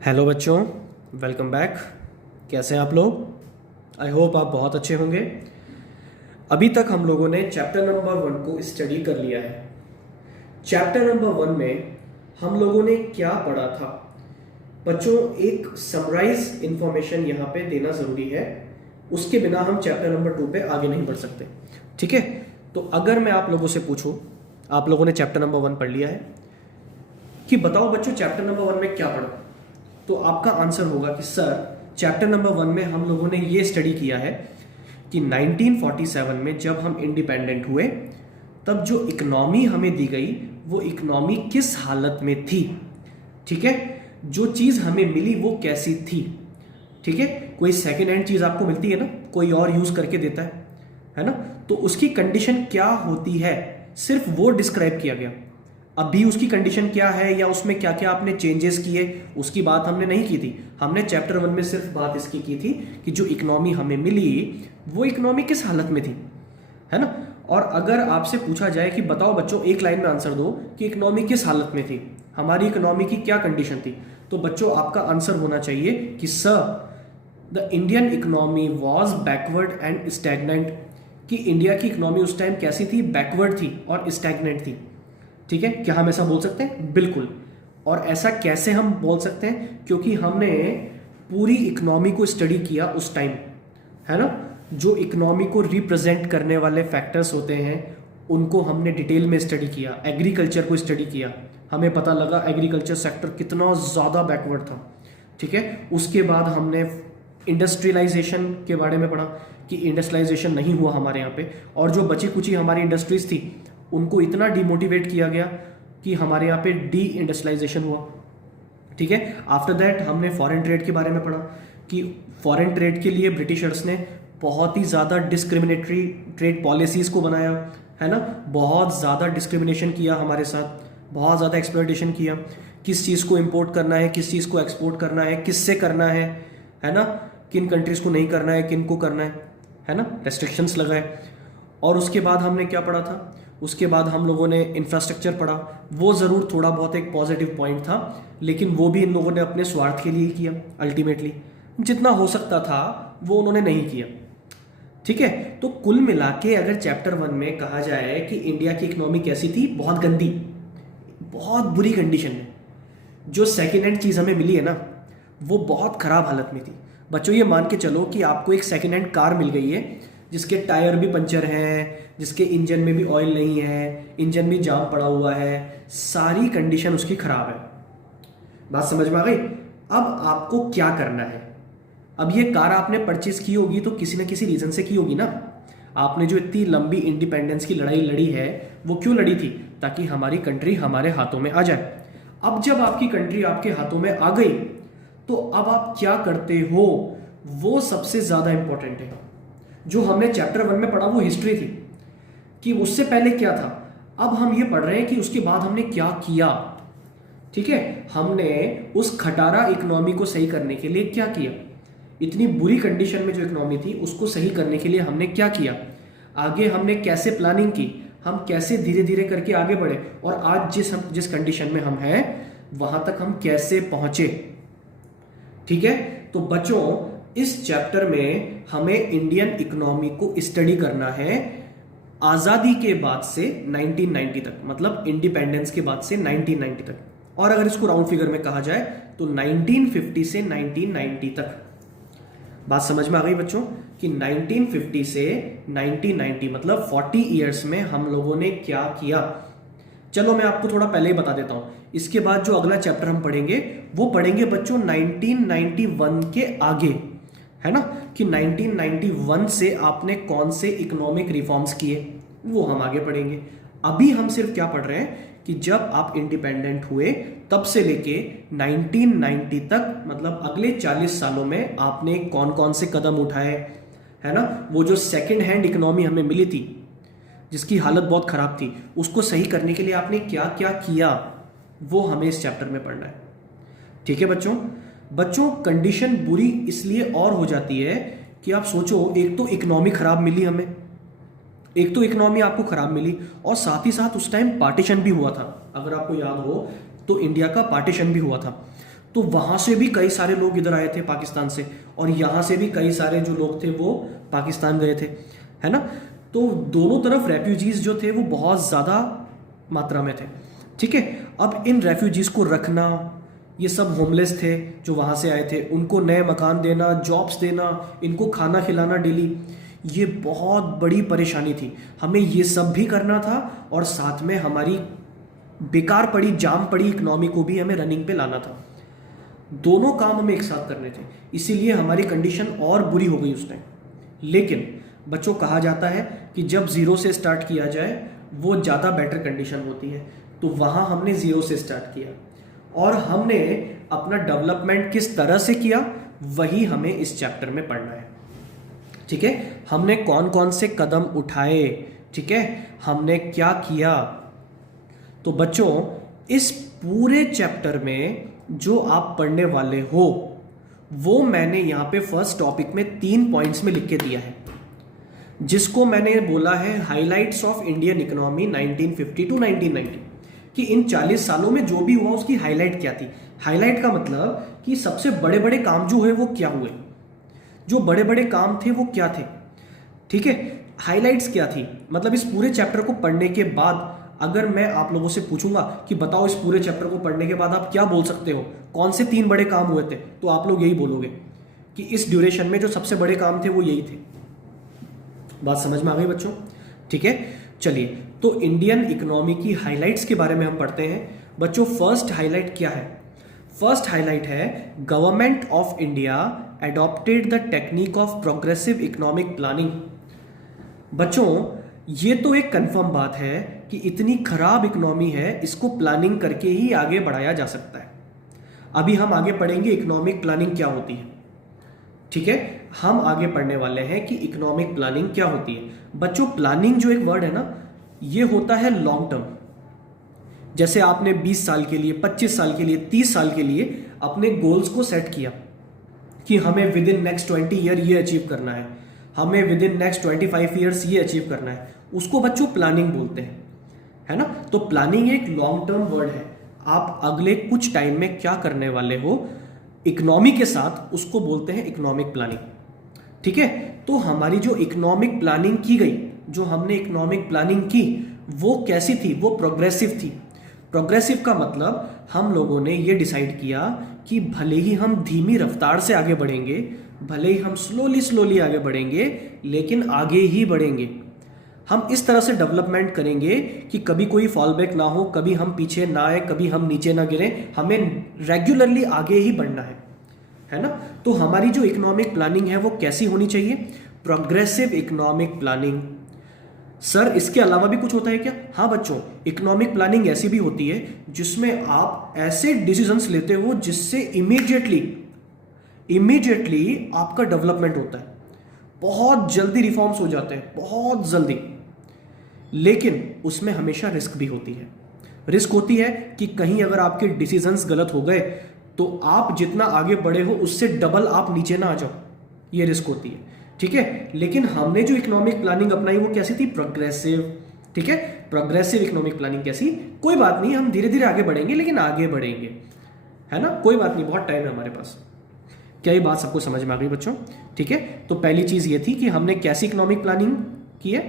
Hello बच्चों, welcome back. कैसे हैं आप लोग? आई होप आप बहुत अच्छे होंगे। अभी तक हम लोगों ने चैप्टर नंबर 1 को स्टडी कर लिया है। चैप्टर नंबर 1 में हम लोगों ने क्या पढ़ा था? बच्चों, एक समराइज इंफॉर्मेशन यहाँ पे देना ज़रूरी है, उसके बिना हम चैप्टर नंबर 2 पे आगे नहीं बढ़ सकते। ठीक है, तो अगर मैं आप लोगों से पूछूं, आप लोगों ने चैप्टर नंबर 1 पढ़ लिया है, कि बताओ बच्चों चैप्टर नंबर 1 में क्या पढ़ा, तो आपका आंसर होगा कि सर चैप्टर नंबर 1 में हम लोगों ने ये स्टडी किया है कि 1947 में जब हम इंडिपेंडेंट हुए तब जो इकोनॉमी हमें दी गई वो इकोनॉमी किस हालत में थी। ठीक है, जो चीज़ हमें मिली वो कैसी थी। ठीक है, कोई सेकेंड हैंड चीज़ आपको मिलती है ना, कोई और यूज़ करके देता है ना, तो उसकी कंडीशन क्या होती है, सिर्फ वो डिस्क्राइब किया गया। अभी उसकी कंडीशन क्या है या उसमें क्या क्या आपने चेंजेस किए उसकी बात हमने नहीं की थी। हमने चैप्टर 1 में सिर्फ बात इसकी की थी कि जो इकोनॉमी हमें मिली वो इकोनॉमी किस हालत में थी, है ना। और अगर आपसे पूछा जाए कि बताओ बच्चों एक लाइन में आंसर दो कि इकोनॉमी किस हालत में थी, हमारी इकोनॉमी की क्या कंडीशन थी, तो बच्चों आपका आंसर होना चाहिए कि sir the Indian economy was backward and stagnant. कि इंडिया की इकोनॉमी उस टाइम कैसी थी? बैकवर्ड थी और स्टैग्नेंट थी। ठीक है, क्या हम ऐसा बोल सकते हैं? बिल्कुल। और ऐसा कैसे हम बोल सकते हैं? क्योंकि हमने पूरी इकोनॉमी को स्टडी किया उस टाइम, है ना। जो इकोनॉमी को रिप्रेजेंट करने वाले फैक्टर्स होते हैं उनको हमने डिटेल में स्टडी किया। एग्रीकल्चर को स्टडी किया, हमें पता लगा एग्रीकल्चर सेक्टर कितना ज़्यादा बैकवर्ड था। ठीक है, उसके बाद हमने इंडस्ट्रियलाइजेशन के बारे में पढ़ा कि इंडस्ट्रियलाइजेशन नहीं हुआ हमारे यहाँ पे, और जो बची कुची हमारी इंडस्ट्रीज थी उनको इतना डिमोटिवेट किया गया कि हमारे यहाँ पे डी इंडस्ट्रियलाइजेशन हुआ। ठीक है, आफ्टर दैट हमने फॉरेन ट्रेड के बारे में पढ़ा कि फॉरेन ट्रेड के लिए ब्रिटिशर्स ने बहुत ही ज़्यादा डिस्क्रिमिनेटरी ट्रेड पॉलिसीज़ को बनाया, है ना। बहुत ज़्यादा डिस्क्रिमिनेशन किया हमारे साथ, बहुत ज़्यादा एक्सप्लॉयटेशन किया। किस चीज़ को इम्पोर्ट करना है, किस चीज़ को एक्सपोर्ट करना है, किससे करना है ना, किन कंट्रीज़ को नहीं करना है, किन को करना है ना, रेस्ट्रिक्शंस लगाए। और उसके बाद हमने क्या पढ़ा था? उसके बाद हम लोगों ने इंफ्रास्ट्रक्चर पढ़ा। वो ज़रूर थोड़ा बहुत एक पॉजिटिव पॉइंट था, लेकिन वो भी इन लोगों ने अपने स्वार्थ के लिए ही किया। अल्टीमेटली जितना हो सकता था वो उन्होंने नहीं किया। ठीक है, तो कुल मिला के अगर चैप्टर 1 में कहा जाए कि इंडिया की इकोनॉमी कैसी थी, बहुत गंदी, बहुत बुरी कंडीशन में। जो सेकेंड हैंड चीज़ हमें मिली है ना वो बहुत ख़राब हालत में थी। बच्चों ये मान के चलो कि आपको एक सेकेंड हैंड कार मिल गई है जिसके टायर भी पंचर हैं, जिसके इंजन में भी ऑयल नहीं है, इंजन भी जाम पड़ा हुआ है, सारी कंडीशन उसकी खराब है। बात समझ में आ गई? अब आपको क्या करना है? अब ये कार आपने परचेज की होगी तो किसी ना किसी रीजन से की होगी ना। आपने जो इतनी लंबी इंडिपेंडेंस की लड़ाई लड़ी है वो क्यों लड़ी थी? ताकि हमारी कंट्री हमारे हाथों में आ जाए। अब जब आपकी कंट्री आपके हाथों में आ गई तो अब आप क्या करते हो वो सबसे ज्यादा इंपॉर्टेंट है। जो हमने चैप्टर 1 में पढ़ा वो हिस्ट्री थी कि उससे पहले क्या था। अब हम ये पढ़ रहे हैं कि उसके बाद हमने क्या किया। ठीक है, हमने उस खटारा इकोनॉमी को सही करने के लिए क्या किया, इतनी बुरी कंडीशन में जो इकोनॉमी थी उसको सही करने के लिए हमने क्या किया, आगे हमने कैसे प्लानिंग की, हम कैसे धीरे धीरे करके आगे बढ़े, और आज जिस कंडीशन में हम हैं वहां तक हम कैसे पहुंचे। ठीक है, तो बच्चों इस चैप्टर में हमें इंडियन इकोनॉमी को स्टडी करना है आज़ादी के बाद से 1990 तक, मतलब इंडिपेंडेंस के बाद से 1990 तक, और अगर इसको राउंड फिगर में कहा जाए तो 1950 से 1990 तक। बात समझ में आ गई बच्चों कि 1950 से 1990 मतलब 40 ईयर्स में हम लोगों ने क्या किया। चलो मैं आपको थोड़ा पहले ही बता देता हूं। इसके बाद जो अगला चैप्टर हम पढ़ेंगे वो पढ़ेंगे बच्चों 1991 के आगे, है ना, कि 1991 से आपने कौन से इकोनॉमिक रिफॉर्म्स किए वो हम आगे पढ़ेंगे। अभी हम सिर्फ क्या पढ़ रहे हैं कि जब आप इंडिपेंडेंट हुए तब से लेके 1990 तक, मतलब अगले 40 सालों में आपने कौन कौन से कदम उठाए, है ना। वो जो सेकेंड हैंड इकोनॉमी हमें मिली थी जिसकी हालत बहुत खराब थी उसको सही करने के लिए आपने क्या क्या किया वो हमें इस चैप्टर में पढ़ना है। ठीक है बच्चों, बच्चों कंडीशन बुरी इसलिए और हो जाती है कि आप सोचो, एक तो इकोनॉमी खराब मिली हमें, एक तो इकोनॉमी आपको खराब मिली और साथ ही साथ उस टाइम पार्टीशन भी हुआ था। अगर आपको याद हो तो इंडिया का पार्टीशन भी हुआ था। तो वहाँ से भी कई सारे लोग इधर आए थे पाकिस्तान से, और यहाँ से भी कई सारे जो लोग थे वो पाकिस्तान गए थे, है ना। तो दोनों तरफ रेफ्यूजीज जो थे वो बहुत ज़्यादा मात्रा में थे, ठीक है। अब इन रेफ्यूजीज को रखना, ये सब होमलेस थे जो वहाँ से आए थे, उनको नए मकान देना, जॉब्स देना, इनको खाना खिलाना डेली, ये बहुत बड़ी परेशानी थी। हमें ये सब भी करना था और साथ में हमारी बेकार पड़ी, जाम पड़ी इकोनॉमी को भी हमें रनिंग पे लाना था। दोनों काम हमें एक साथ करने थे, इसीलिए हमारी कंडीशन और बुरी हो गई उस टाइम। लेकिन बच्चों, कहा जाता है कि जब ज़ीरो से स्टार्ट किया जाए वो ज़्यादा बेटर कंडीशन होती है। तो वहाँ हमने ज़ीरो से स्टार्ट किया और हमने अपना डेवलपमेंट किस तरह से किया वही हमें इस चैप्टर में पढ़ना है, ठीक है। हमने कौन कौन से कदम उठाए, ठीक है, हमने क्या किया। तो बच्चों, इस पूरे चैप्टर में जो आप पढ़ने वाले हो वो मैंने यहाँ पे फर्स्ट टॉपिक में 3 पॉइंट्स में लिख के दिया है, जिसको मैंने बोला है highlights of Indian economy 1950 to 1990, कि इन 40 सालों में जो भी हुआ उसकी हाईलाइट क्या थी। हाईलाइट का मतलब कि सबसे बड़े बड़े काम जो हुए वो क्या हुए, जो बड़े बड़े काम थे वो क्या थे, ठीक है। हाइलाइट्स क्या थी, मतलब इस पूरे चैप्टर को पढ़ने के बाद अगर मैं आप लोगों से पूछूंगा कि बताओ इस पूरे चैप्टर को पढ़ने के बाद आप क्या बोल सकते हो, कौन से 3 बड़े काम हुए थे, तो आप लोग यही बोलोगे कि इस ड्यूरेशन में जो सबसे बड़े काम थे वो यही थे। बात समझ में आ गई बच्चों, ठीक है। चलिए, तो इंडियन इकोनॉमी की हाइलाइट्स के बारे में हम पढ़ते हैं। बच्चों, फर्स्ट हाइलाइट क्या है? फर्स्ट हाइलाइट है government of India adopted the technique of progressive economic planning. बच्चों, ये तो एक कंफर्म बात है कि इतनी खराब इकोनॉमी है, इसको प्लानिंग करके ही आगे बढ़ाया जा सकता है। अभी हम आगे पढ़ेंगे इकोनॉमिक प्लानिंग क्या होती है, ठीक है। हम आगे पढ़ने वाले हैं कि इकोनॉमिक प्लानिंग क्या होती है। बच्चों, प्लानिंग जो एक वर्ड है ना, ये होता है लॉन्ग टर्म। जैसे आपने 20 साल के लिए, 25 साल के लिए, 30 साल के लिए अपने गोल्स को सेट किया कि हमें विद इन नेक्स्ट 20 ईयर ये अचीव करना है, हमें विद इन नेक्स्ट 25 ईयर्स ये अचीव करना है, उसको बच्चों प्लानिंग बोलते हैं, है ना। तो प्लानिंग एक लॉन्ग टर्म वर्ड है। आप अगले कुछ टाइम में क्या करने वाले हो इकोनॉमी के साथ, उसको बोलते हैं इकोनॉमिक प्लानिंग, ठीक है। तो हमारी जो इकोनॉमिक प्लानिंग की गई, जो हमने इकोनॉमिक प्लानिंग की, वो कैसी थी? वो प्रोग्रेसिव थी। प्रोग्रेसिव का मतलब हम लोगों ने ये डिसाइड किया कि भले ही हम धीमी रफ्तार से आगे बढ़ेंगे, भले ही हम स्लोली आगे बढ़ेंगे, लेकिन आगे ही बढ़ेंगे। हम इस तरह से डेवलपमेंट करेंगे कि कभी कोई फॉल बैक ना हो, कभी हम पीछे ना आए, कभी हम नीचे ना गिरें, हमें रेगुलरली आगे ही बढ़ना है ना। तो हमारी जो इकोनॉमिक प्लानिंग है वो कैसी होनी चाहिए? Progressive economic planning. सर, इसके अलावा भी कुछ होता है क्या? हाँ बच्चों, इकोनॉमिक प्लानिंग ऐसी भी होती है जिसमें आप ऐसे डिसीजंस लेते हो जिससे इमीडिएटली आपका डेवलपमेंट होता है, बहुत जल्दी रिफॉर्म्स हो जाते हैं, बहुत जल्दी। लेकिन उसमें हमेशा रिस्क भी होती है। रिस्क होती है कि कहीं अगर आपके डिसीजंस गलत हो गए तो आप जितना आगे बढ़े हो उससे डबल आप नीचे ना आ जाओ, ये रिस्क होती है, ठीक है। लेकिन हमने जो इकोनॉमिक प्लानिंग अपनाई वो कैसी थी? प्रोग्रेसिव, ठीक है। प्रोग्रेसिव इकोनॉमिक प्लानिंग कैसी? कोई बात नहीं, हम धीरे धीरे आगे बढ़ेंगे, लेकिन आगे बढ़ेंगे, है ना। कोई बात नहीं, बहुत टाइम है हमारे पास। क्या ये बात सबको समझ में आ गई बच्चों? ठीक है। तो पहली चीज ये थी कि हमने कैसी इकोनॉमिक प्लानिंग की है?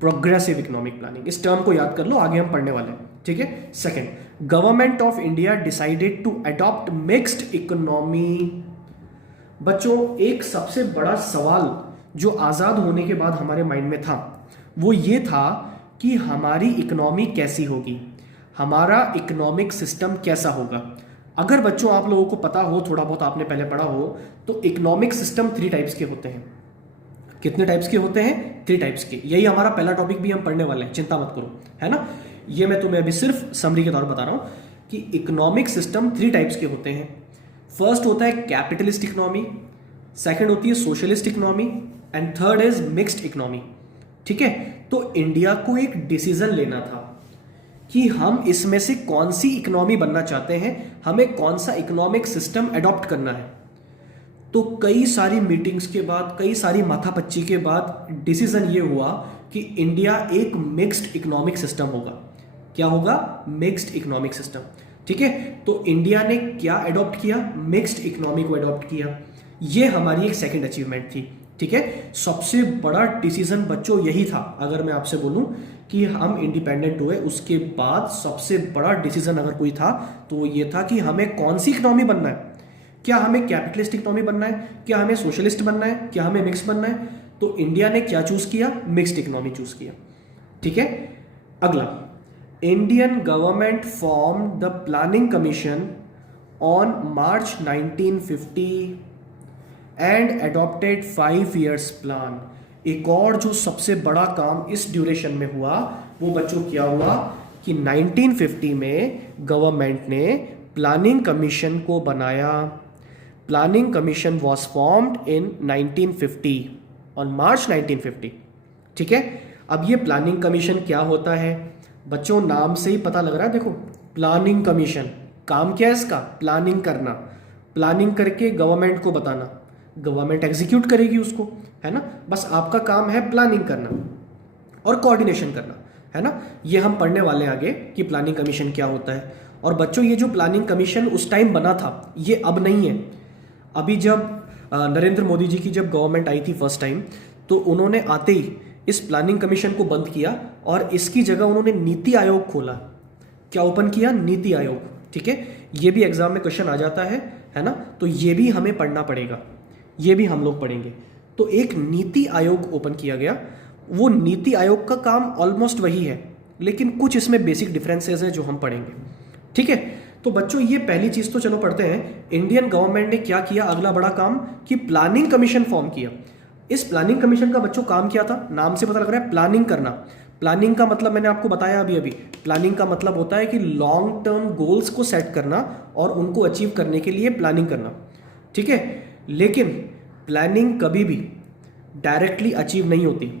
Progressive economic planning. इस टर्म को याद कर लो, आगे हम पढ़ने वाले हैं, ठीक है। Second, government of India decided to adopt mixed economy. बच्चों, एक सबसे बड़ा सवाल जो आजाद होने के बाद हमारे माइंड में था वो ये था कि हमारी इकोनॉमी कैसी होगी, हमारा इकोनॉमिक सिस्टम कैसा होगा। अगर बच्चों आप लोगों को पता हो, थोड़ा बहुत आपने पहले पढ़ा हो, तो इकोनॉमिक सिस्टम 3 टाइप्स के होते हैं। कितने टाइप्स के होते हैं? 3 टाइप्स के। यही हमारा पहला टॉपिक भी हम पढ़ने वाले हैं, चिंता मत करो, है ना। ये मैं तुम्हें अभी सिर्फ समरी के तौर पर बता रहा हूं कि इकोनॉमिक सिस्टम 3 टाइप्स के होते हैं। फर्स्ट होता है कैपिटलिस्ट इकोनॉमी, सेकंड होती है socialist economy, and third is mixed economy, ठीक है। तो इंडिया को एक डिसीजन लेना था कि हम इसमें से कौन सी इकोनॉमी बनना चाहते हैं, हमें कौन सा इकोनॉमिक सिस्टम अडॉप्ट करना है। तो कई सारी मीटिंग्स के बाद, कई सारी माथापच्ची के बाद डिसीजन ये हुआ कि इंडिया एक मिक्स्ड इकोनॉमिक सिस्टम होगा। क्या होगा? Mixed economic system. ठीक है, तो इंडिया ने क्या अडॉप्ट किया? मिक्स्ड इकोनॉमी को अडॉप्ट किया। ये हमारी एक सेकंड अचीवमेंट थी। ठीक है, सबसे बड़ा डिसीजन बच्चों यही था। अगर मैं आपसे बोलूं कि हम इंडिपेंडेंट हुए उसके बाद सबसे बड़ा डिसीजन अगर कोई था तो ये था कि हमें कौन सी इकोनॉमी बनना है। क्या हमें कैपिटलिस्ट इकोनॉमी बनना है, क्या हमें सोशलिस्ट बनना है, क्या हमें मिक्स बनना है? तो इंडिया ने क्या चूज किया? मिक्स्ड इकोनॉमी चूज किया। ठीक है, अगला, Indian government form the planning commission on March 1950 and adopted 5 years plan. एक और जो सबसे बड़ा काम इस ड्यूरेशन में हुआ वो बच्चों क्या हुआ कि 1950 में गवर्नमेंट ने प्लानिंग कमीशन को बनाया। Planning commission was formed in 1950 on March 1950। ठीक है, अब ये प्लानिंग कमीशन क्या होता है बच्चों? नाम से ही पता लग रहा है। देखो, प्लानिंग कमीशन, काम क्या है इसका? प्लानिंग करना, प्लानिंग करके गवर्नमेंट को बताना, गवर्नमेंट एग्जीक्यूट करेगी उसको, है ना। बस आपका काम है प्लानिंग करना और कोऑर्डिनेशन करना, है ना। ये हम पढ़ने वाले हैं आगे कि प्लानिंग कमीशन क्या होता है। और बच्चों ये जो प्लानिंग कमीशन उस टाइम बना था ये अब नहीं है। अभी जब नरेंद्र मोदी जी की जब गवर्नमेंट आई थी फर्स्ट टाइम, तो उन्होंने आते ही इस प्लानिंग कमीशन को बंद किया और इसकी जगह उन्होंने नीति आयोग खोला। क्या ओपन किया? नीति आयोग। ठीक है, ये भी एग्जाम में क्वेश्चन आ जाता है ना। तो ये भी हमें पढ़ना पड़ेगा, ये भी हम लोग पढ़ेंगे। तो एक नीति आयोग ओपन किया गया। वो नीति आयोग का काम ऑलमोस्ट वही है, लेकिन कुछ इसमें बेसिक डिफरेंसेस है जो हम पढ़ेंगे। ठीक है, तो बच्चों ये पहली चीज तो चलो पढ़ते हैं। इंडियन गवर्नमेंट ने क्या किया? अगला बड़ा काम कि प्लानिंग कमीशन फॉर्म किया। इस प्लानिंग कमीशन का बच्चों काम क्या था? नाम से पता लग रहा है, प्लानिंग करना। प्लानिंग का मतलब मैंने आपको बताया अभी अभी। प्लानिंग का मतलब होता है कि लॉन्ग टर्म गोल्स को सेट करना और उनको अचीव करने के लिए प्लानिंग करना। ठीक है, लेकिन प्लानिंग कभी भी डायरेक्टली अचीव नहीं होती।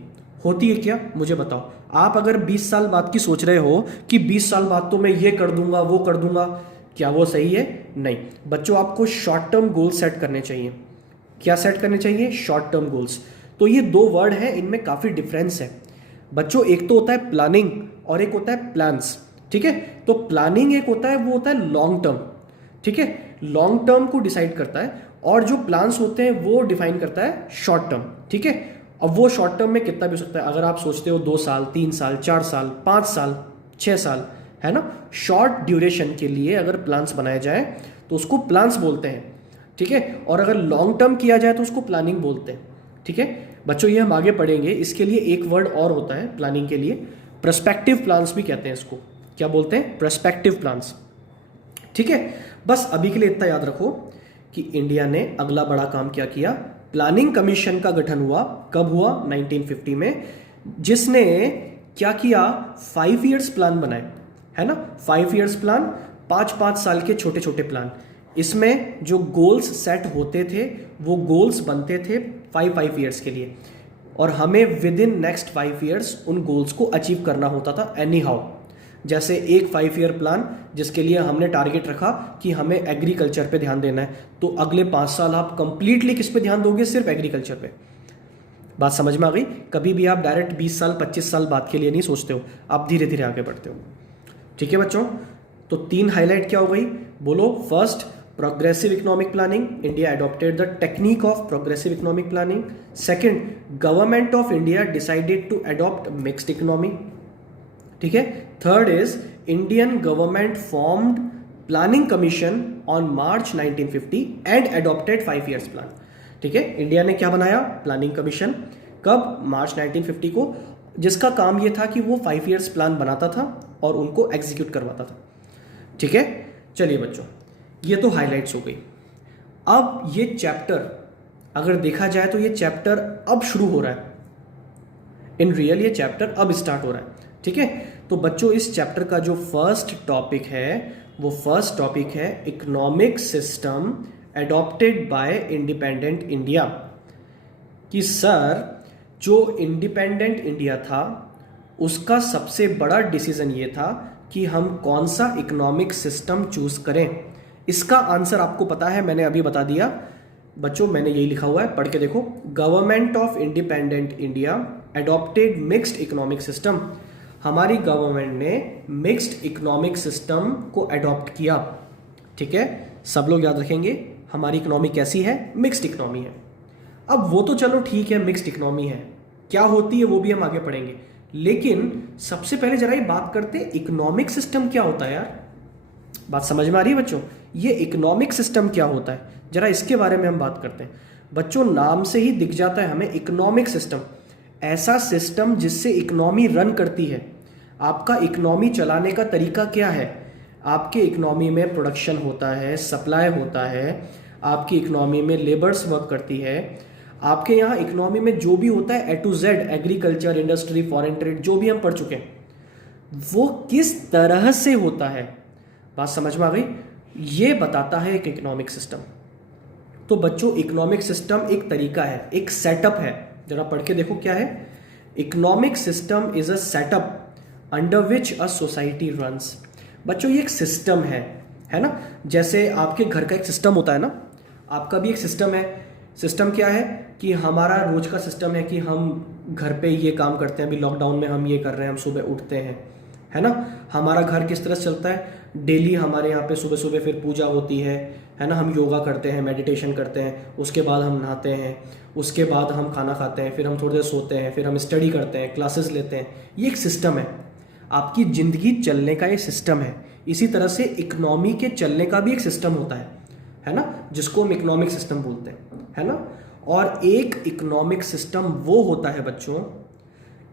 होती है क्या? मुझे बताओ। आप अगर 20 साल बाद की सोच रहे हो कि 20 साल बाद तो मैं ये कर दूंगा वो कर दूंगा, क्या वो सही है? नहीं बच्चों, आपको शॉर्ट टर्म गोल सेट करने चाहिए। क्या सेट करने चाहिए? Short term goals. तो ये दो वर्ड हैं, इनमें काफी डिफरेंस है बच्चों। एक तो होता है प्लानिंग और एक होता है प्लान्स। ठीक है, तो प्लानिंग एक होता है, वो होता है लॉन्ग टर्म। ठीक है, लॉन्ग टर्म को डिसाइड करता है, और जो प्लान्स होते हैं वो डिफाइन करता है शॉर्ट टर्म। ठीक है, अब वो शॉर्ट टर्म में कितना भी हो सकता है। अगर आप सोचते हो 2 साल, 3 साल, 4 साल, 5 साल, 6 साल, है ना। शॉर्ट ड्यूरेशन के लिए अगर प्लान्स बनाए जाए तो उसको प्लान्स बोलते हैं। ठीक है, और अगर लॉन्ग टर्म किया जाए तो उसको प्लानिंग बोलते हैं। ठीक है बच्चों, ये हम आगे पढ़ेंगे। इसके लिए एक वर्ड और होता है प्लानिंग के लिए, पर्सपेक्टिव प्लान्स भी कहते हैं इसको। क्या बोलते हैं? Perspective plans. ठीक है, बस अभी के लिए इतना याद रखो कि इंडिया ने अगला बड़ा काम क्या किया? प्लानिंग कमीशन का गठन हुआ। कब हुआ? 1950 में, जिसने क्या किया? 5 years प्लान बनाए, है ना। 5 years प्लान, 5-5 साल के छोटे छोटे प्लान। इसमें जो गोल्स सेट होते थे वो गोल्स बनते थे 5-5 years के लिए, और हमें विद इन नेक्स्ट 5 years उन गोल्स को अचीव करना होता था एनी हाउ। जैसे एक 5 year प्लान जिसके लिए हमने टारगेट रखा कि हमें एग्रीकल्चर पे ध्यान देना है, तो अगले 5 साल आप कंप्लीटली किस पे ध्यान दोगे? सिर्फ एग्रीकल्चर पे। बात समझ में आ गई? कभी भी आप डायरेक्ट 20 साल 25 साल बाद के लिए नहीं सोचते हो, आप धीरे धीरे आगे बढ़ते हो। ठीक है बच्चों, तो 3 हाईलाइट क्या हो गई? बोलो। First, progressive economic planning, India adopted the technique of progressive economic planning. Second, government of India decided to adopt mixed economy. ठीक है, third is Indian government formed planning commission on March 1950 and adopted 5 years plan. ठीक है, India ने क्या बनाया? Planning commission. कब? March 1950 को, जिसका काम यह था कि वो 5 years प्लान बनाता था और उनको एग्जीक्यूट करवाता था। ठीक है, चलिए बच्चों, ये तो हाईलाइट्स हो गई। अब ये चैप्टर अगर देखा जाए तो ये चैप्टर अब शुरू हो रहा है। इन रियल ये चैप्टर अब स्टार्ट हो रहा है। ठीक है, तो बच्चों इस चैप्टर का जो फर्स्ट टॉपिक है वो फर्स्ट टॉपिक है economic system adopted by independent India. कि सर जो इंडिपेंडेंट इंडिया था उसका सबसे बड़ा डिसीजन ये था कि हम कौन सा इकोनॉमिक सिस्टम चूज करें। इसका आंसर आपको पता है, मैंने अभी बता दिया बच्चों, मैंने यही लिखा हुआ है, पढ़ के देखो। Government of independent India adopted mixed economic system. हमारी गवर्नमेंट ने मिक्स्ड इकोनॉमिक सिस्टम को अडॉप्ट किया। ठीक है, सब लोग याद रखेंगे हमारी इकोनॉमी कैसी है, मिक्स्ड इकोनॉमी है। अब वो तो चलो ठीक है, मिक्स्ड इकोनॉमी है, क्या होती है वो भी हम आगे पढ़ेंगे, लेकिन सबसे पहले जरा ये बात करते हैं इकोनॉमिक सिस्टम क्या होता है यार। बात समझ में आ रही है बच्चों? ये इकोनॉमिक सिस्टम क्या होता है, जरा इसके बारे में हम बात करते हैं। बच्चों नाम से ही दिख जाता है हमें इकोनॉमिक सिस्टम, ऐसा सिस्टम जिससे इकोनॉमी रन करती है। आपका इकोनॉमी चलाने का तरीका क्या है? आपके इकोनॉमी में प्रोडक्शन होता है, सप्लाई होता है, आपकी इकोनॉमी में लेबर्स वर्क करती है, आपके यहाँ इकोनॉमी में जो भी होता है A to Z, agriculture, industry, foreign trade, जो भी हम पढ़ चुके हैं, वो किस तरह से होता है। बात समझ में आ गई? ये बताता है एक इकोनॉमिक सिस्टम। तो बच्चों इकोनॉमिक सिस्टम एक तरीका है, एक सेटअप है, जरा पढ़ के देखो क्या है। Economic system is a setup under which a society runs. बच्चों ये एक सिस्टम है ना, जैसे आपके घर का एक सिस्टम होता है ना, आपका भी एक सिस्टम है। सिस्टम क्या है कि हमारा रोज का सिस्टम है कि हम घर पे ये काम करते हैं, अभी लॉकडाउन में हम ये कर रहे हैं, हम सुबह उठते हैं, है ना। हमारा घर किस तरह से चलता है, डेली हमारे यहाँ पे सुबह सुबह फिर पूजा होती है ना, हम योगा करते हैं, मेडिटेशन करते हैं, उसके बाद हम नहाते हैं, उसके बाद हम खाना खाते हैं, फिर हम थोड़ी देर सोते हैं, फिर हम स्टडी करते हैं, क्लासेस लेते हैं। ये एक सिस्टम है, आपकी ज़िंदगी चलने का ये सिस्टम है। इसी तरह से इकोनॉमी के चलने का भी एक सिस्टम होता है ना, जिसको हम इकोनॉमिक सिस्टम बोलते हैं, है ना। और एक इकोनॉमिक सिस्टम वो होता है बच्चों,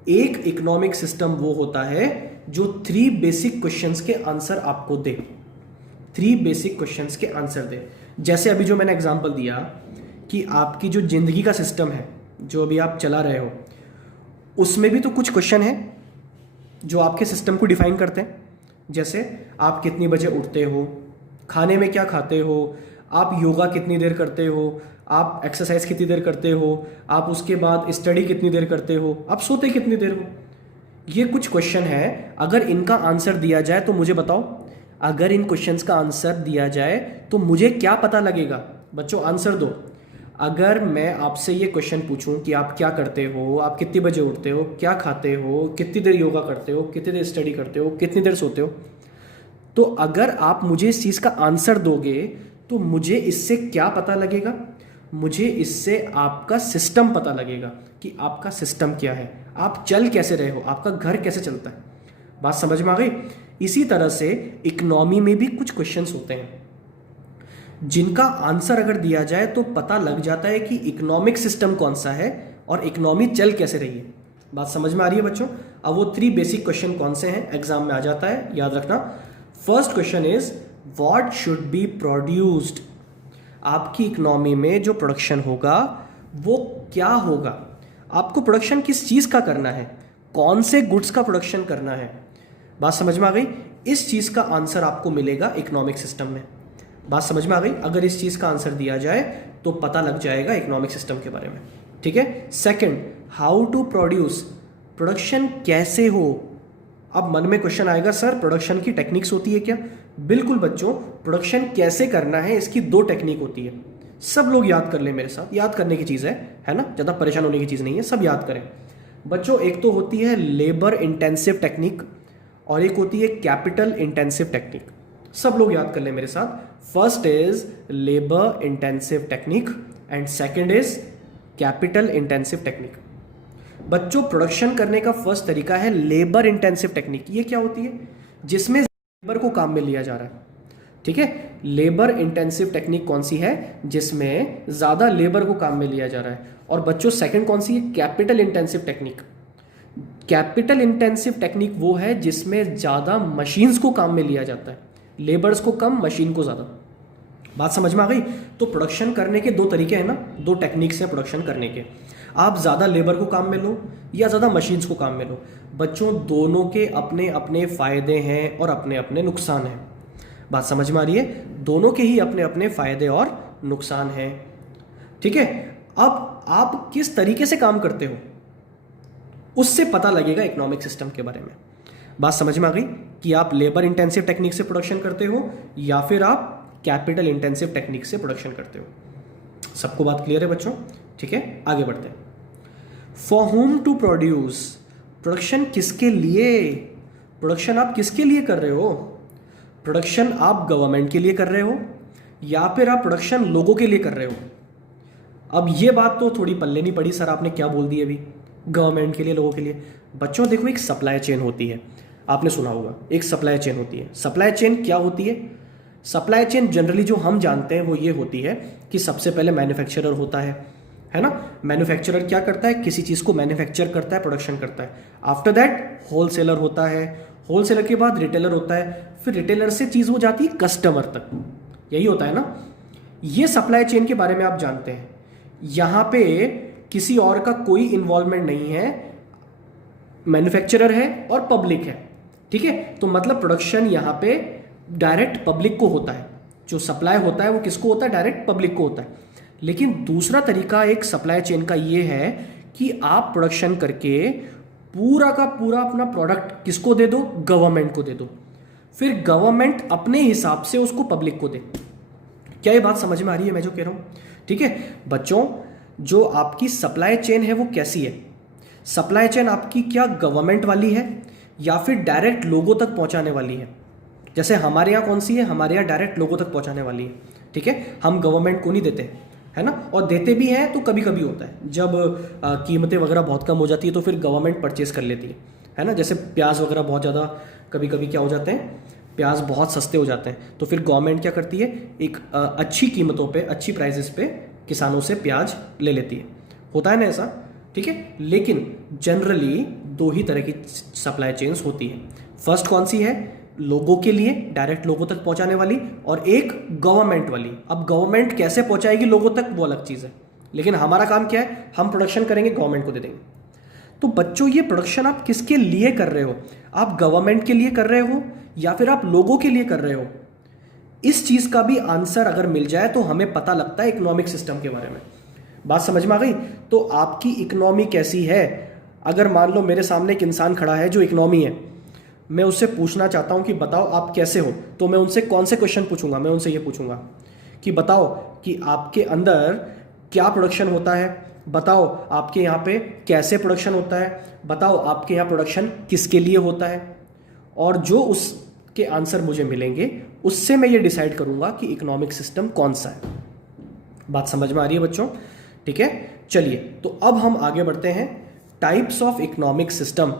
एक इकोनॉमिक सिस्टम वो होता है जो 3 बेसिक क्वेश्चंस के आंसर आपको दे, 3 बेसिक क्वेश्चंस के आंसर दे। जैसे अभी जो मैंने एग्जांपल दिया कि आपकी जो जिंदगी का सिस्टम है, जो अभी आप चला रहे हो, उसमें भी तो कुछ क्वेश्चन है जो आपके सिस्टम को डिफाइन करते हैं। जैसे आप कितनी बजे उठते हो, खाने में क्या खाते हो, आप योगा कितनी देर करते हो, आप एक्सरसाइज कितनी देर करते हो, आप उसके बाद स्टडी कितनी देर करते हो, आप सोते कितनी देर हो। ये कुछ क्वेश्चन है, अगर इनका आंसर दिया जाए तो मुझे बताओ, अगर इन क्वेश्चंस का आंसर दिया जाए तो मुझे क्या पता लगेगा। बच्चों आंसर दो। अगर मैं आपसे ये क्वेश्चन पूछूं कि आप क्या करते हो, आप कितनी बजे उठते हो, क्या खाते हो, कितनी देर योगा करते हो, कितनी देर स्टडी करते हो, कितनी देर सोते हो, तो अगर आप मुझे इस चीज़ का आंसर दोगे तो मुझे इससे क्या पता लगेगा, मुझे इससे आपका सिस्टम पता लगेगा कि आपका सिस्टम क्या है, आप चल कैसे रहे हो, आपका घर कैसे चलता है। बात समझ में आ गई? इसी तरह से इकोनॉमी में भी कुछ क्वेश्चंस होते हैं जिनका आंसर अगर दिया जाए तो पता लग जाता है कि इकोनॉमिक सिस्टम कौन सा है और इकोनॉमी चल कैसे रही है। बात समझ में आ रही है बच्चों? अब वो 3 बेसिक क्वेश्चन कौन से हैं, एग्जाम में आ जाता है, याद रखना। First question is what should be produced. आपकी इकोनॉमी में जो प्रोडक्शन होगा वो क्या होगा, आपको प्रोडक्शन किस चीज़ का करना है, कौन से गुड्स का प्रोडक्शन करना है। बात समझ में आ गई? इस चीज़ का आंसर आपको मिलेगा इकोनॉमिक सिस्टम में। बात समझ में आ गई? अगर इस चीज़ का आंसर दिया जाए तो पता लग जाएगा इकोनॉमिक सिस्टम के बारे में। ठीक है। Second, how to produce, production कैसे हो। अब मन में क्वेश्चन आएगा, सर प्रोडक्शन की टेक्निक्स होती है क्या? बिल्कुल बच्चों, प्रोडक्शन कैसे करना है इसकी 2 टेक्निक होती है। सब लोग याद कर लें मेरे साथ, याद करने की चीज़ है ना, ज़्यादा परेशान होने की चीज़ नहीं है, सब याद करें बच्चों। एक तो होती है लेबर इंटेंसिव टेक्निक और एक होती है कैपिटल इंटेंसिव टेक्निक। सब लोग याद कर लें मेरे साथ। First is labour intensive technique and second is capital intensive technique. बच्चों प्रोडक्शन करने का फर्स्ट तरीका है लेबर इंटेंसिव टेक्निक। ये क्या होती है? जिसमें लेबर को काम में लिया जा रहा है। ठीक है, लेबर इंटेंसिव टेक्निक कौन सी है? जिसमें ज़्यादा लेबर को काम में लिया जा रहा है। और बच्चों सेकंड कौन सी है? Capital intensive technique. Capital intensive technique वो है जिसमें ज़्यादा मशीन्स को काम में लिया जाता है, लेबर्स को कम, मशीन को ज़्यादा। बात समझ में आ गई? तो प्रोडक्शन करने के 2 तरीके हैं ना, 2 टेक्निक्स हैं प्रोडक्शन करने के। आप ज़्यादा लेबर को काम में लो या ज़्यादा मशीन्स को काम में लो। बच्चों दोनों के अपने अपने फ़ायदे हैं और अपने अपने नुकसान हैं। बात समझ में आ रही है? दोनों के ही अपने अपने फ़ायदे और नुकसान हैं। ठीक है। अब आप किस तरीके से काम करते हो उससे पता लगेगा इकोनॉमिक सिस्टम के बारे में। बात समझ में आ गई कि आप लेबर इंटेंसिव टेक्निक से प्रोडक्शन करते हो या फिर आप कैपिटल इंटेंसिव टेक्निक से प्रोडक्शन करते हो। सबको बात क्लियर है बच्चों? ठीक है, आगे बढ़ते हैं। For whom to produce, production किसके लिए? प्रोडक्शन आप किसके लिए कर रहे हो? प्रोडक्शन आप गवर्नमेंट के लिए कर रहे हो या फिर आप प्रोडक्शन लोगों के लिए कर रहे हो? अब ये बात तो थोड़ी पल्ले नहीं पड़ी सर, आपने क्या बोल दी अभी, गवर्नमेंट के लिए लोगों के लिए। बच्चों देखो, एक सप्लाई चेन होती है, आपने सुना होगा, एक सप्लाई चेन होती है। सप्लाई चेन क्या होती है? सप्लाई चेन जनरली जो हम जानते हैं वो ये होती है कि सबसे पहले मैन्युफैक्चरर होता है ना। मैन्युफैक्चरर क्या करता है? किसी चीज़ को मैन्युफैक्चर करता है, प्रोडक्शन करता है। आफ्टर दैट होलसेलर होता है, होलसेलर के बाद रिटेलर होता है, फिर रिटेलर से चीज़ वो जाती है कस्टमर तक। यही होता है ना। ये सप्लाई चेन के बारे में आप जानते हैं। यहाँ पे किसी और का कोई इन्वॉल्वमेंट नहीं है, मैन्युफैक्चरर है और पब्लिक है, ठीक है। तो मतलब प्रोडक्शन यहाँ पे डायरेक्ट पब्लिक को होता है, जो सप्लाई होता है वो किसको होता है? डायरेक्ट पब्लिक को होता है। लेकिन दूसरा तरीका एक सप्लाई चेन का ये है कि आप प्रोडक्शन करके पूरा का पूरा अपना प्रोडक्ट किसको दे दो? गवर्नमेंट को दे दो, फिर गवर्नमेंट अपने हिसाब से उसको पब्लिक को दे। क्या ये बात समझ में आ रही है मैं जो कह रहा हूँ? ठीक है बच्चों, जो आपकी सप्लाई चेन है वो कैसी है? सप्लाई चेन आपकी क्या गवर्नमेंट वाली है या फिर डायरेक्ट लोगों तक पहुंचाने वाली है? जैसे हमारे यहाँ कौन सी है? हमारे यहाँ डायरेक्ट लोगों तक पहुंचाने वाली है, ठीक है। हम गवर्नमेंट को नहीं देते, है ना। और देते भी हैं तो कभी कभी होता है जब कीमतें वगैरह बहुत कम हो जाती है तो फिर गवर्नमेंट परचेज कर लेती है ना। जैसे प्याज वगैरह बहुत ज़्यादा कभी कभी क्या हो जाते हैं, प्याज बहुत सस्ते हो जाते हैं तो फिर गवर्नमेंट क्या करती है, एक अच्छी कीमतों पे, अच्छी प्राइसेस पे किसानों से प्याज ले लेती है। होता है ना ऐसा, ठीक है। लेकिन जनरली दो ही तरह की सप्लाई चेन्स होती है। फर्स्ट कौन सी है? लोगों के लिए, डायरेक्ट लोगों तक पहुंचाने वाली, और एक गवर्नमेंट वाली। अब गवर्नमेंट कैसे पहुंचाएगी लोगों तक वो अलग चीज़ है, लेकिन हमारा काम क्या है? हम प्रोडक्शन करेंगे, गवर्नमेंट को दे देंगे। तो बच्चों ये प्रोडक्शन आप किसके लिए कर रहे हो? आप गवर्नमेंट के लिए कर रहे हो या फिर आप लोगों के लिए कर रहे हो? इस चीज का भी आंसर अगर मिल जाए तो हमें पता लगता है इकोनॉमिक सिस्टम के बारे में। बात समझ में आ गई? तो आपकी इकोनॉमी कैसी है? अगर मान लो मेरे सामने एक इंसान खड़ा है जो इकोनॉमी है, मैं उससे पूछना चाहता हूं कि बताओ आप कैसे हो, तो मैं उनसे कौन से क्वेश्चन पूछूंगा? मैं उनसे ये पूछूंगा कि बताओ कि आपके अंदर क्या प्रोडक्शन होता है, बताओ आपके यहाँ पे कैसे प्रोडक्शन होता है, बताओ आपके यहाँ प्रोडक्शन किसके लिए होता है। और जो उसके आंसर मुझे मिलेंगे उससे मैं ये डिसाइड करूंगा कि इकोनॉमिक सिस्टम कौन सा है। बात समझ में आ रही है बच्चों? ठीक है, चलिए तो अब हम आगे बढ़ते हैं। Types of economic system.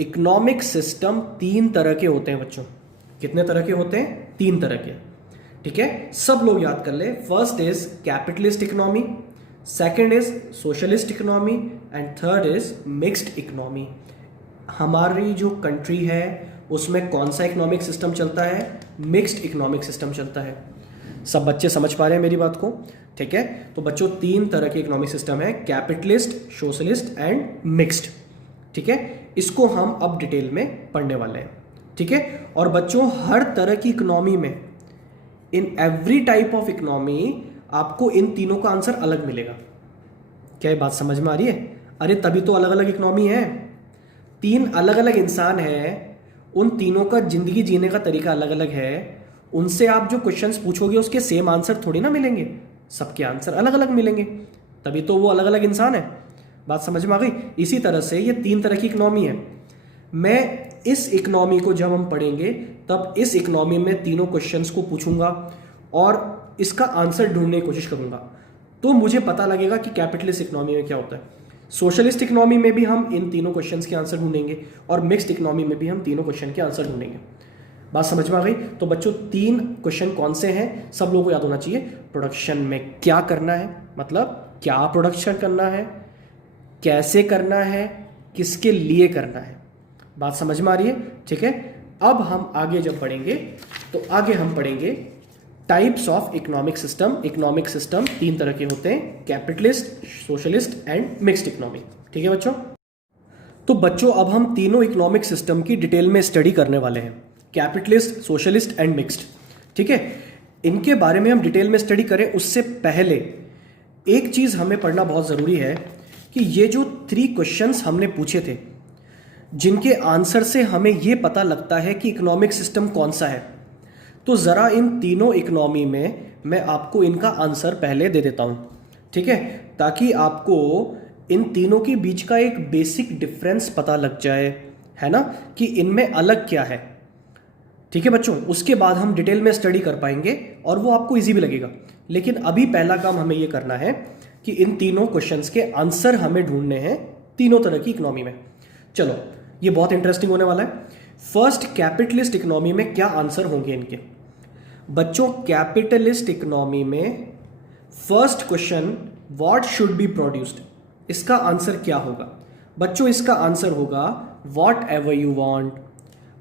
Economic system तीन तरह के होते हैं बच्चों। कितने तरह के होते हैं? तीन तरह के, ठीक है। सब लोग याद कर ले। First is capitalist economy, second is socialist economy and third is mixed economy. हमारी जो कंट्री है उसमें कौन सा इकोनॉमिक सिस्टम चलता है? मिक्स्ड इकोनॉमिक सिस्टम चलता है। सब बच्चे समझ पा रहे हैं मेरी बात को? ठीक है, तो बच्चों तीन तरह के इकोनॉमिक सिस्टम है, कैपिटलिस्ट, सोशलिस्ट एंड मिक्स्ड। ठीक है, इसको हम अब डिटेल में पढ़ने वाले हैं। ठीक है, और बच्चों हर तरह की इकोनॉमी में, in every type of economy, आपको इन तीनों का आंसर अलग मिलेगा। क्या ये बात समझ में आ रही है? अरे तभी तो अलग अलग इकोनॉमी है। तीन अलग अलग इंसान हैं, उन तीनों का जिंदगी जीने का तरीका अलग अलग है। उनसे आप जो क्वेश्चंस पूछोगे उसके सेम आंसर थोड़ी ना मिलेंगे, सबके आंसर अलग अलग मिलेंगे, तभी तो वो अलग अलग इंसान है। बात समझ में आ गई? इसी तरह से ये तीन तरह की इकोनॉमी है। मैं इस इकोनॉमी को जब हम पढ़ेंगे तब इस इकोनॉमी में तीनों क्वेश्चंस को पूछूंगा और इसका आंसर ढूंढने की कोशिश करूंगा, तो मुझे पता लगेगा कि कैपिटलिस्ट इकोनॉमी में क्या होता है। सोशलिस्ट इकोनॉमी में भी हम इन तीनों क्वेश्चंस के आंसर ढूंढेंगे और मिक्स्ड इकोनॉमी में भी हम तीनों क्वेश्चन के आंसर ढूंढेंगे। बात समझ में आ गई? तो बच्चों तीन क्वेश्चन कौन से हैं सब लोगों को याद होना चाहिए। प्रोडक्शन में क्या करना है, मतलब क्या प्रोडक्शन करना है, कैसे करना है, किसके लिए करना है। बात समझ में आ रही है? ठीक है, अब हम आगे जब पढ़ेंगे तो आगे हम पढ़ेंगे types of economic system. Economic system तीन तरह के होते हैं, capitalist, socialist and mixed economy. ठीक है बच्चों, तो बच्चों अब हम तीनों इकोनॉमिक सिस्टम की डिटेल में स्टडी करने वाले हैं, कैपिटलिस्ट, सोशलिस्ट एंड मिक्स्ड। ठीक है, इनके बारे में हम डिटेल में स्टडी करें उससे पहले एक चीज हमें पढ़ना बहुत जरूरी है कि ये जो 3 क्वेश्चंस हमने पूछे थे, जिनके आंसर से हमें ये पता लगता है कि इकोनॉमिक सिस्टम कौन सा है, तो जरा इन तीनों इकोनॉमी में मैं आपको इनका आंसर पहले दे देता हूं। ठीक है, ताकि आपको इन तीनों के बीच का एक बेसिक डिफरेंस पता लग जाए, है ना, कि इनमें अलग क्या है। ठीक है बच्चों, उसके बाद हम डिटेल में स्टडी कर पाएंगे और वो आपको इजी भी लगेगा। लेकिन अभी पहला काम हमें ये करना है कि इन तीनों क्वेश्चंस के आंसर हमें ढूंढने हैं तीनों तरह की इकोनॉमी में। चलो, ये बहुत इंटरेस्टिंग होने वाला है। फर्स्ट, कैपिटलिस्ट इकोनॉमी में क्या आंसर होंगे इनके। बच्चों, कैपिटलिस्ट इकोनॉमी में first question, what should be produced, इसका आंसर क्या होगा। बच्चों, इसका आंसर होगा व्हाट एवर यू वांट।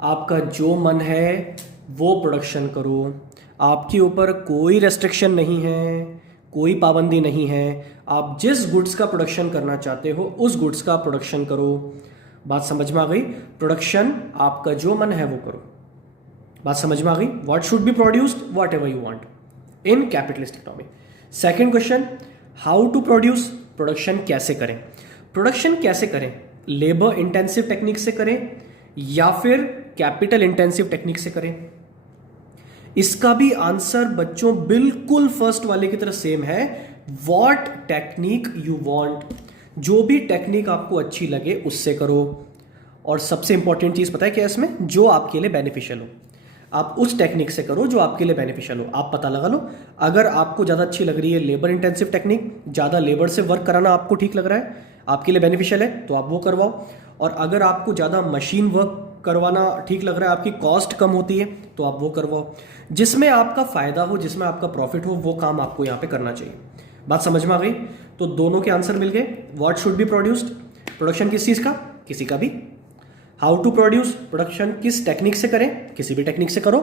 आपका जो मन है वो प्रोडक्शन करो, आपके ऊपर कोई रेस्ट्रिक्शन नहीं है, कोई पाबंदी नहीं है। आप जिस गुड्स का प्रोडक्शन करना चाहते हो उस गुड्स का प्रोडक्शन करो। बात समझ में आ गई। प्रोडक्शन आपका जो मन है वो करो। बात समझ में आ गई। What should be produced, whatever you want in capitalist economy. Second question, how to produce, production कैसे करें। प्रोडक्शन कैसे करें, लेबर इंटेंसिव टेक्निक से करें या फिर कैपिटल इंटेंसिव टेक्निक से करें। इसका भी आंसर बच्चों बिल्कुल फर्स्ट वाले की तरह सेम है, व्हाट टेक्निक यू वांट। जो भी टेक्निक आपको अच्छी लगे उससे करो। और सबसे इंपॉर्टेंट चीज पता है क्या इसमें, जो आपके लिए बेनिफिशियल हो। आप उस टेक्निक से करो जो आपके लिए बेनिफिशियल हो। आप पता लगा लो, अगर आपको ज़्यादा अच्छी लग रही है लेबर इंटेंसिव टेक्निक, ज़्यादा लेबर से वर्क कराना आपको ठीक लग रहा है, आपके लिए बेनिफिशियल है, तो आप वो करवाओ। और अगर आपको ज़्यादा मशीन वर्क करवाना ठीक लग रहा है, आपकी कॉस्ट कम होती है, तो आप वो करवाओ। जिसमें आपका फायदा हो, जिसमें आपका प्रॉफिट हो, वो काम आपको यहाँ पे करना चाहिए। बात समझ में आ गई। तो दोनों के आंसर मिल गए। What should be produced, production किस चीज़ का, किसी का भी। हाउ टू प्रोड्यूस, प्रोडक्शन किस टेक्निक से करें, किसी भी टेक्निक से करो,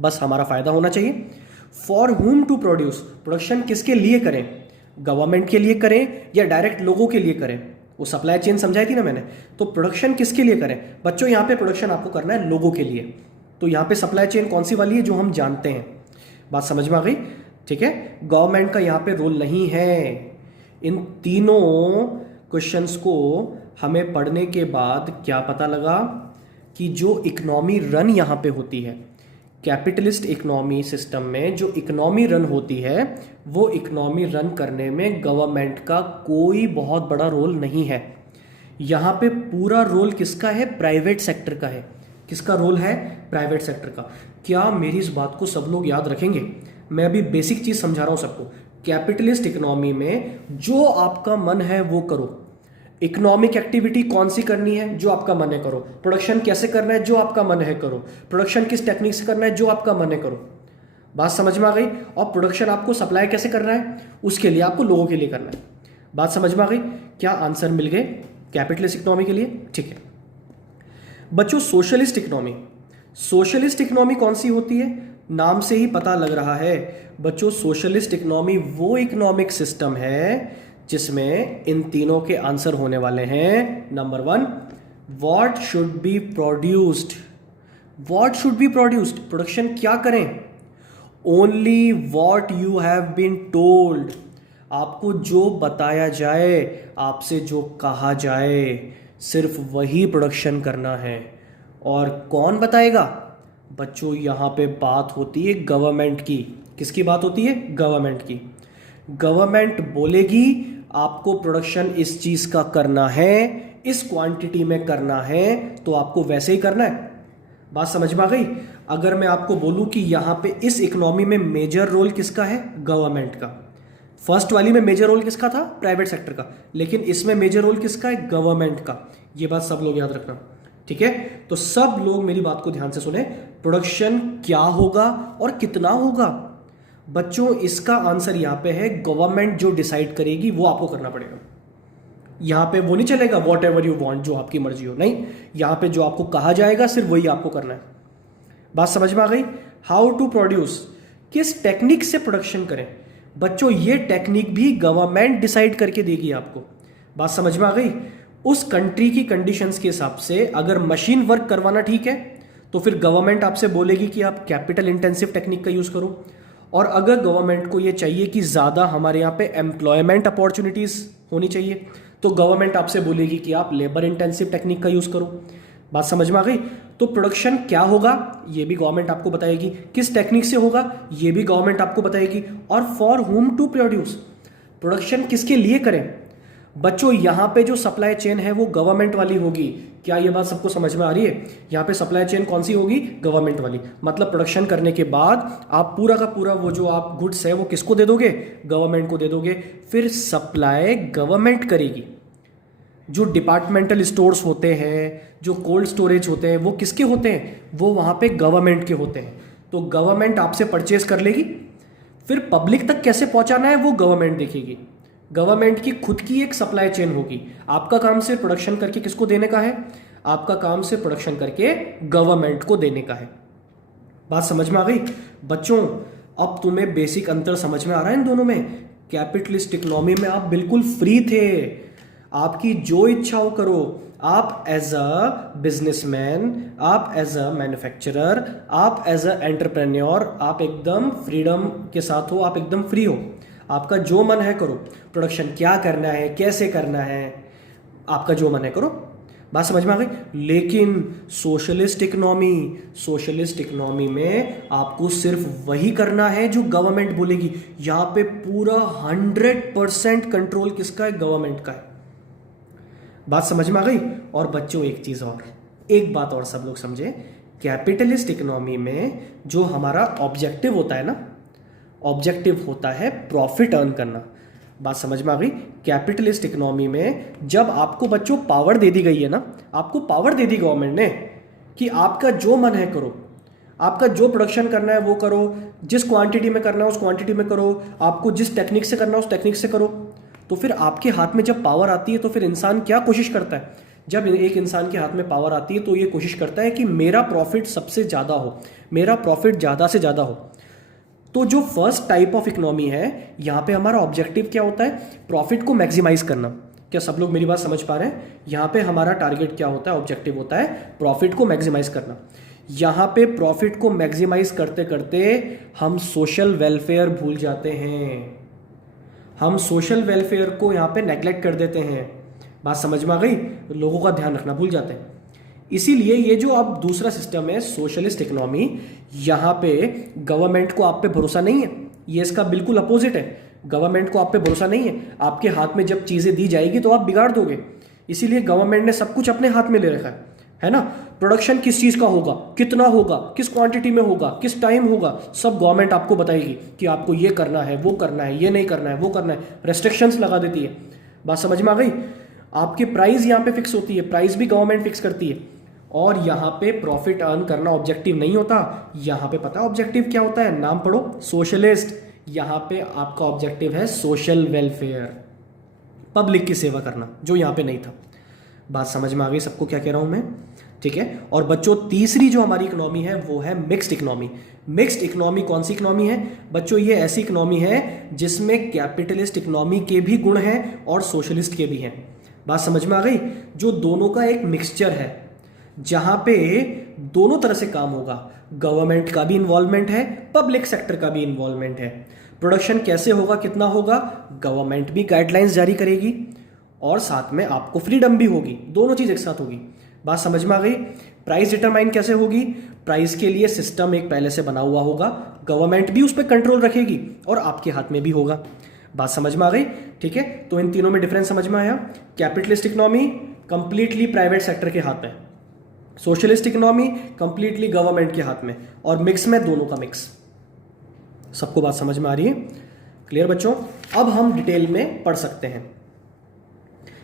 बस हमारा फायदा होना चाहिए। फॉर हुम टू प्रोड्यूस, प्रोडक्शन किसके लिए करें, गवर्नमेंट के लिए करें या डायरेक्ट लोगों के लिए करें। वो सप्लाई चेन समझाई थी ना मैंने। तो प्रोडक्शन किसके लिए करें बच्चों, यहाँ पे प्रोडक्शन आपको करना है लोगों के लिए। तो यहाँ पे सप्लाई चेन कौन सी वाली है, जो हम जानते हैं। बात समझ में आ गई। ठीक है, गवर्नमेंट का यहाँ पे रोल नहीं है। इन तीनों क्वेश्चंस को हमें पढ़ने के बाद क्या पता लगा कि जो इकोनॉमी रन यहाँ पे होती है, कैपिटलिस्ट इकोनॉमी सिस्टम में जो इकोनॉमी रन होती है, वो इकोनॉमी रन करने में गवर्नमेंट का कोई बहुत बड़ा रोल नहीं है। यहाँ पे पूरा रोल किसका है, प्राइवेट सेक्टर का है। किसका रोल है, प्राइवेट सेक्टर का। क्या मेरी इस बात को सब लोग याद रखेंगे। मैं अभी बेसिक चीज समझा रहा हूं सबको। कैपिटलिस्ट इकोनॉमी में जो आपका मन है वो करो। इकोनॉमिक एक्टिविटी कौन सी करनी है, जो आपका मन है करो। प्रोडक्शन कैसे करना है, जो आपका मन है करो। प्रोडक्शन किस टेक्निक से करना है, जो आपका मन है करो। बात समझ में आ गई। और प्रोडक्शन आपको सप्लाई कैसे करना है, उसके लिए आपको लोगों के लिए करना है। बात समझ में आ गई। क्या आंसर मिल गए कैपिटलिस्ट इकोनॉमी के लिए। ठीक है बच्चों, सोशलिस्ट इकोनॉमी। सोशलिस्ट इकोनॉमी कौन सी होती है, नाम से ही पता लग रहा है बच्चों। सोशलिस्ट इकोनॉमी वो इकोनॉमिक सिस्टम है जिसमें इन तीनों के आंसर होने वाले हैं। Number 1, what should be produced. What should be produced, production क्या करें। Only what you have been told, आपको जो बताया जाए, आपसे जो कहा जाए, सिर्फ वही प्रोडक्शन करना है। और कौन बताएगा बच्चों, यहां पे बात होती है गवर्नमेंट की। किसकी बात होती है, गवर्नमेंट की। गवर्नमेंट बोलेगी आपको प्रोडक्शन इस चीज का करना है, इस क्वांटिटी में करना है, तो आपको वैसे ही करना है। बात समझ में आ गई। अगर मैं आपको बोलूं कि यहां पे इस इकोनॉमी में मेजर रोल किसका है, गवर्नमेंट का। फर्स्ट वाली में मेजर रोल किसका था, प्राइवेट सेक्टर का। लेकिन इसमें मेजर रोल किसका है, गवर्नमेंट का। ये बात सब लोग याद रखना। ठीक है, तो सब लोग मेरी बात को ध्यान से सुने। प्रोडक्शन क्या होगा और कितना होगा बच्चों, इसका आंसर यहां पे है गवर्नमेंट जो डिसाइड करेगी वो आपको करना पड़ेगा। यहां पे वो नहीं चलेगा वॉट एवर यू वांट, जो आपकी मर्जी हो, नहीं। यहां पे जो आपको कहा जाएगा सिर्फ वही आपको करना है। बात समझ में आ गई। हाउ टू प्रोड्यूस, किस टेक्निक से प्रोडक्शन करें बच्चों, ये टेक्निक भी गवर्नमेंट डिसाइड करके देगी आपको। बात समझ में आ गई। उस कंट्री की कंडीशंस के हिसाब से अगर मशीन वर्क करवाना ठीक है, तो फिर गवर्नमेंट आपसे बोलेगी कि आप कैपिटल इंटेंसिव टेक्निक का यूज करो। और अगर गवर्नमेंट को ये चाहिए कि ज़्यादा हमारे यहाँ पे एम्प्लॉयमेंट अपॉर्चुनिटीज़ होनी चाहिए, तो गवर्नमेंट आपसे बोलेगी कि आप लेबर इंटेंसिव टेक्निक का यूज़ करो। बात समझ में आ गई। तो प्रोडक्शन क्या होगा ये भी गवर्नमेंट आपको बताएगी, किस टेक्निक से होगा ये भी गवर्नमेंट आपको बताएगी। और फॉर हुम टू प्रोड्यूस, प्रोडक्शन किसके लिए करें बच्चों यहाँ पे जो सप्लाई चेन है वो गवर्नमेंट वाली होगी। क्या ये बात सबको समझ में आ रही है? यहाँ पे सप्लाई चेन कौन सी होगी? गवर्नमेंट वाली। मतलब प्रोडक्शन करने के बाद आप पूरा का पूरा वो जो आप गुड्स है वो किसको दे दोगे? गवर्नमेंट को दे दोगे। फिर सप्लाई गवर्नमेंट करेगी। जो डिपार्टमेंटल स्टोर्स होते हैं, जो कोल्ड स्टोरेज होते हैं, वो किसके होते हैं? वो वहाँ पे गवर्नमेंट के होते हैं। तो गवर्नमेंट आपसे परचेज कर लेगी, फिर पब्लिक तक कैसे पहुँचाना है वो गवर्नमेंट देखेगी। गवर्नमेंट की खुद की एक सप्लाई चेन होगी। आपका काम सिर्फ प्रोडक्शन करके किसको देने का है? आपका काम सिर्फ प्रोडक्शन करके गवर्नमेंट को देने का है। बात समझ में आ गई? बच्चों अब तुम्हें बेसिक अंतर समझ में आ रहा है इन दोनों में? कैपिटलिस्ट इकोनॉमी में आप बिल्कुल फ्री थे, आपकी जो इच्छा हो करो। आप एज अ बिजनेसमैन, आप एज अ मैन्युफैक्चरर, आप एज अ एंटरप्रेन्योर, आप एकदम फ्रीडम के साथ हो, आप एकदम फ्री हो। आपका जो मन है करो, प्रोडक्शन क्या करना है, कैसे करना है, आपका जो मन है करो। बात समझ में आ गई? लेकिन सोशलिस्ट इकोनॉमी में आपको सिर्फ वही करना है जो गवर्नमेंट बोलेगी। यहां पे पूरा 100% कंट्रोल किसका है? गवर्नमेंट का है। बात समझ में आ गई? और बच्चों एक बात और सब लोग समझे, कैपिटलिस्ट इकोनॉमी में जो हमारा ऑब्जेक्टिव होता है ना, ऑब्जेक्टिव होता है प्रॉफिट अर्न करना। बात समझ में आ गई? कैपिटलिस्ट इकोनॉमी में जब आपको बच्चों पावर दे दी गई है ना, आपको पावर दे दी गवर्नमेंट ने कि आपका जो मन है करो, आपका जो प्रोडक्शन करना है वो करो, जिस क्वांटिटी में करना है उस क्वांटिटी में करो, आपको जिस टेक्निक से करना है उस टेक्निक से करो। तो फिर आपके हाथ में जब पावर आती है तो फिर इंसान क्या कोशिश करता है? जब एक इंसान के हाथ में पावर आती है तो ये कोशिश करता है कि मेरा प्रॉफिट सबसे ज़्यादा हो, मेरा प्रॉफिट ज़्यादा से ज़्यादा हो। तो जो फर्स्ट टाइप ऑफ इकोनॉमी है, यहाँ पे हमारा ऑब्जेक्टिव क्या होता है? प्रॉफिट को मैक्सिमाइज करना। क्या सब लोग मेरी बात समझ पा रहे हैं? यहाँ पे हमारा टारगेट क्या होता है? ऑब्जेक्टिव होता है प्रॉफिट को मैक्सिमाइज करना। यहाँ पे प्रॉफिट को मैक्सिमाइज करते करते हम सोशल वेलफेयर भूल जाते हैं, हम सोशल वेलफेयर को यहाँ पे नेग्लेक्ट कर देते हैं। बात समझ में आ गई? लोगों का ध्यान रखना भूल जाते हैं। इसीलिए ये जो अब दूसरा सिस्टम है सोशलिस्ट इकोनॉमी, यहाँ पे गवर्नमेंट को आप पे भरोसा नहीं है, ये इसका बिल्कुल अपोजिट है। गवर्नमेंट को आप पे भरोसा नहीं है, आपके हाथ में जब चीज़ें दी जाएगी तो आप बिगाड़ दोगे। इसीलिए गवर्नमेंट ने सब कुछ अपने हाथ में ले रखा है ना? प्रोडक्शन किस चीज़ का होगा, कितना होगा, किस क्वांटिटी में होगा, किस टाइम होगा, सब गवर्नमेंट आपको बताएगी कि आपको ये करना है, वो करना है, ये नहीं करना है, वो करना है, रेस्ट्रिक्शंस लगा देती है। बात समझ में आ गई? आपकी प्राइस यहाँ पे फिक्स होती है, प्राइस भी गवर्नमेंट फिक्स करती है। और यहाँ पे प्रॉफिट अर्न करना ऑब्जेक्टिव नहीं होता। यहाँ पे पता ऑब्जेक्टिव क्या होता है? नाम पढ़ो, सोशलिस्ट। यहाँ पे आपका ऑब्जेक्टिव है सोशल वेलफेयर, पब्लिक की सेवा करना, जो यहाँ पे नहीं था। बात समझ में आ गई सबको क्या कह रहा हूँ मैं? ठीक है। और बच्चों तीसरी जो हमारी इकोनॉमी है वो है मिक्स्ड इकोनॉमी। मिक्स्ड इकोनॉमी कौन सी इकोनॉमी है बच्चों? ये ऐसी इकोनॉमी है जिसमें कैपिटलिस्ट इकोनॉमी के भी गुण हैं और सोशलिस्ट के भी हैं। बात समझ में आ गई? जो दोनों का एक मिक्सचर है, जहां पे दोनों तरह से काम होगा। गवर्नमेंट का भी इन्वॉल्वमेंट है, पब्लिक सेक्टर का भी इन्वॉल्वमेंट है। प्रोडक्शन कैसे होगा, कितना होगा, गवर्नमेंट भी गाइडलाइंस जारी करेगी और साथ में आपको फ्रीडम भी होगी। दोनों चीज एक साथ होगी। बात समझ में आ गई? प्राइस डिटरमाइन कैसे होगी? प्राइस के लिए सिस्टम एक पहले से बना हुआ होगा, गवर्नमेंट भी उस पर कंट्रोल रखेगी और आपके हाथ में भी होगा। बात समझ में आ गई? ठीक है। तो इन तीनों में डिफरेंस समझ में आया? Capitalist economy completely private sector के हाथ में, सोशलिस्ट इकोनॉमी कंप्लीटली गवर्नमेंट के हाथ में, और मिक्स में दोनों का मिक्स। सबको बात समझ में आ रही है? क्लियर बच्चों? अब हम डिटेल में पढ़ सकते हैं।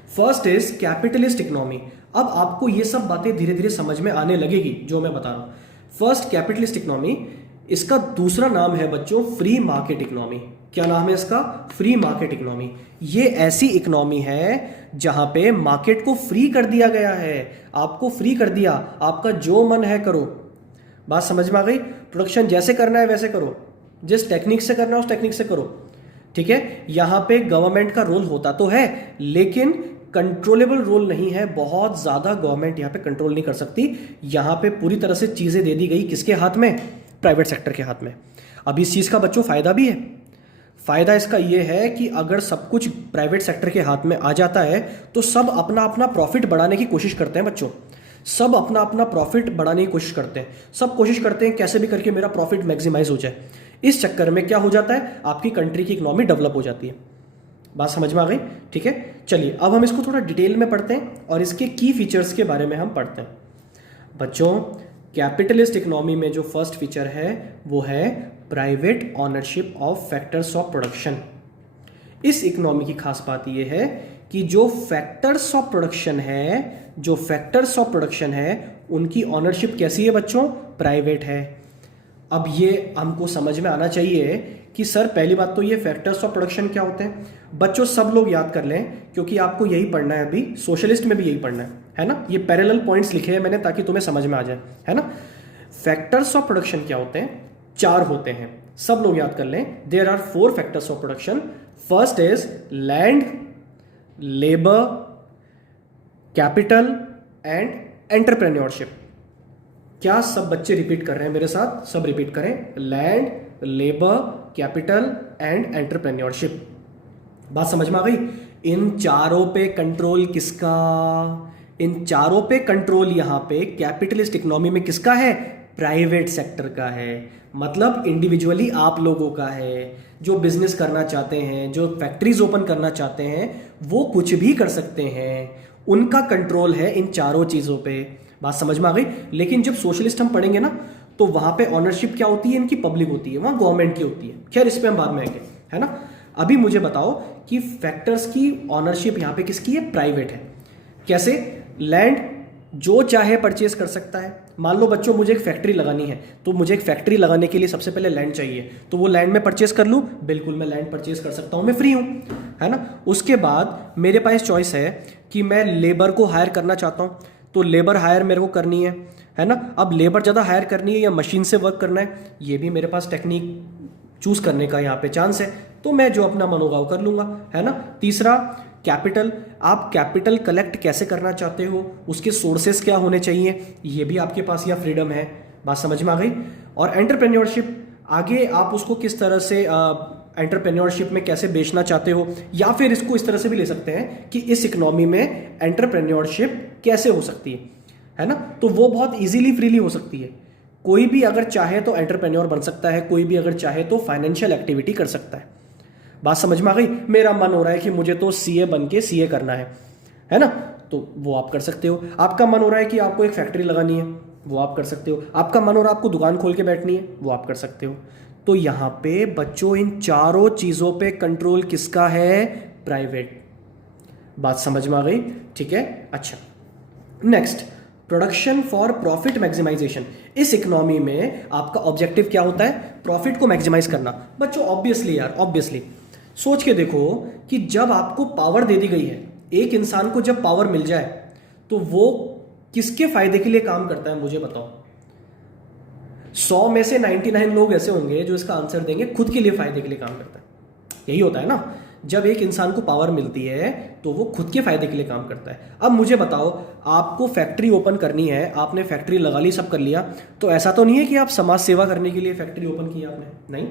First is capitalist economy. अब आपको ये सब बातें धीरे धीरे समझ में आने लगेगी जो मैं बता रहा हूं। फर्स्ट कैपिटलिस्ट इकोनॉमी, इसका दूसरा नाम है बच्चों फ्री मार्केट इकोनॉमी। क्या नाम है इसका? Free market economy. ये ऐसी इकोनॉमी है जहां पे मार्केट को फ्री कर दिया गया है, आपको फ्री कर दिया, आपका जो मन है करो। बात समझ में आ गई? प्रोडक्शन जैसे करना है वैसे करो, जिस टेक्निक से करना है उस टेक्निक से करो। ठीक है। यहां पे गवर्नमेंट का रोल होता तो है, लेकिन कंट्रोलेबल रोल नहीं है। बहुत ज्यादा गवर्नमेंट यहां पे कंट्रोल नहीं कर सकती। यहां पे पूरी तरह से चीजें दे दी गई किसके हाथ में? प्राइवेट सेक्टर के हाथ में। अब इस चीज का बच्चों फायदा भी है। फायदा इसका यह है कि अगर सब कुछ प्राइवेट सेक्टर के हाथ में आ जाता है तो सब अपना अपना प्रॉफिट बढ़ाने की कोशिश करते हैं बच्चों। सब अपना अपना प्रॉफिट बढ़ाने की कोशिश करते हैं। सब कोशिश करते हैं कैसे भी करके मेरा प्रॉफिट मैक्सिमाइज हो जाए। इस चक्कर में क्या हो जाता है? आपकी कंट्री की इकोनॉमी डेवलप हो जाती है। बात समझ में आ गई? ठीक है, चलिए अब हम इसको थोड़ा डिटेल में पढ़ते हैं और इसके की फीचर्स के बारे में हम पढ़ते हैं। बच्चों, कैपिटलिस्ट इकोनॉमी में जो फर्स्ट फीचर है वो है private ownership of factors of production. इस इकोनॉमी की खास बात ये है कि जो फैक्टर्स ऑफ प्रोडक्शन है उनकी ऑनरशिप कैसी है बच्चों? प्राइवेट है। अब ये हमको समझ में आना चाहिए कि सर पहली बात तो ये फैक्टर्स ऑफ प्रोडक्शन क्या होते हैं? बच्चों सब लोग याद कर लें, क्योंकि आपको यही पढ़ना है, अभी सोशलिस्ट में भी यही पढ़ना है ना? ये पैरेलल पॉइंट्स लिखे हैं मैंने ताकि तुम्हें समझ में आ जाए, है ना? फैक्टर्स ऑफ प्रोडक्शन क्या होते हैं? 4 होते हैं, सब लोग याद कर लें। There are 4 factors of production. First is land, labour, capital and entrepreneurship. क्या सब बच्चे रिपीट कर रहे हैं मेरे साथ? सब रिपीट करें, land, labour, capital and entrepreneurship. बात समझ में आ गई? इन चारों पे कंट्रोल किसका? इन चारों पे कंट्रोल यहां पे कैपिटलिस्ट इकोनॉमी में किसका है? प्राइवेट सेक्टर का है। मतलब इंडिविजुअली आप लोगों का है। जो बिजनेस करना चाहते हैं, जो फैक्ट्रीज ओपन करना चाहते हैं, वो कुछ भी कर सकते हैं। उनका कंट्रोल है इन चारों चीजों पे। बात समझ में आ गई? लेकिन जब सोशलिस्ट हम पढ़ेंगे ना, तो वहां पे ऑनरशिप क्या होती है? इनकी पब्लिक होती है, वहां गवर्नमेंट की होती है। खैर इस पे हम बाद में आएंगे, है ना? अभी मुझे बताओ कि फैक्टर्स की ऑनरशिप यहां पे किसकी है? प्राइवेट है। कैसे? लैंड जो चाहे परचेज कर सकता है। मान लो बच्चों मुझे एक फैक्ट्री लगानी है, तो मुझे एक फैक्ट्री लगाने के लिए सबसे पहले लैंड चाहिए, तो वो लैंड में परचेज कर लूँ? बिल्कुल, मैं लैंड परचेज कर सकता हूँ, मैं फ्री हूँ, है ना? उसके बाद मेरे पास चॉइस है कि मैं लेबर को हायर करना चाहता हूँ, तो लेबर हायर मेरे को करनी है ना? अब लेबर ज़्यादा हायर करनी है या मशीन से वर्क करना है, ये भी मेरे पास टेक्निक चूज करने का यहाँ पे चांस है, तो मैं जो अपना मन होगा वो कर लूँगा, है ना? तीसरा कैपिटल, आप कैपिटल कलेक्ट कैसे करना चाहते हो, उसके सोर्सेस क्या होने चाहिए, ये भी आपके पास यहाँ फ्रीडम है। बात समझ में आ गई? और एंटरप्रेन्योरशिप, आगे आप उसको किस तरह से एंटरप्रेन्योरशिप में कैसे बेचना चाहते हो, या फिर इसको इस तरह से भी ले सकते हैं कि इस इकोनॉमी में एंटरप्रेन्योरशिप कैसे हो सकती है ना? तो वो बहुत इजीली फ्रीली हो सकती है। कोई भी अगर चाहे तो एंटरप्रेन्योर बन सकता है, कोई भी अगर चाहे तो फाइनेंशियल एक्टिविटी कर सकता है। बात समझ में आ गई? मेरा मन हो रहा है कि मुझे तो सीए बन के सीए करना है ना? तो वो आप कर सकते हो। आपका मन हो रहा है कि आपको एक फैक्ट्री लगानी है, वो आप कर सकते हो। आपका मन हो रहा है आपको दुकान खोल के बैठनी है, वो आप कर सकते हो। तो यहां पे बच्चों इन चारों चीजों पे कंट्रोल किसका है? प्राइवेट। बात समझ में आ गई? ठीक है, अच्छा। Next, production for profit maximisation. इस इकोनॉमी में आपका ऑब्जेक्टिव क्या होता है? प्रॉफिट को मैक्सिमाइज करना। बच्चों ऑब्वियसली यार, ऑब्वियसली सोच के देखो कि जब आपको पावर दे दी गई है, एक इंसान को जब पावर मिल जाए, तो वो किसके फायदे के लिए काम करता है? मुझे बताओ। 100 में से 99 लोग ऐसे होंगे जो इसका आंसर देंगे खुद के लिए, फायदे के लिए काम करता है। यही होता है ना, जब एक इंसान को पावर मिलती है तो वो खुद के फायदे के लिए काम करता है। अब मुझे बताओ, आपको फैक्ट्री ओपन करनी है, आपने फैक्ट्री लगा ली, सब कर लिया, तो ऐसा तो नहीं है कि आप समाज सेवा करने के लिए फैक्ट्री ओपन की आपने, नहीं,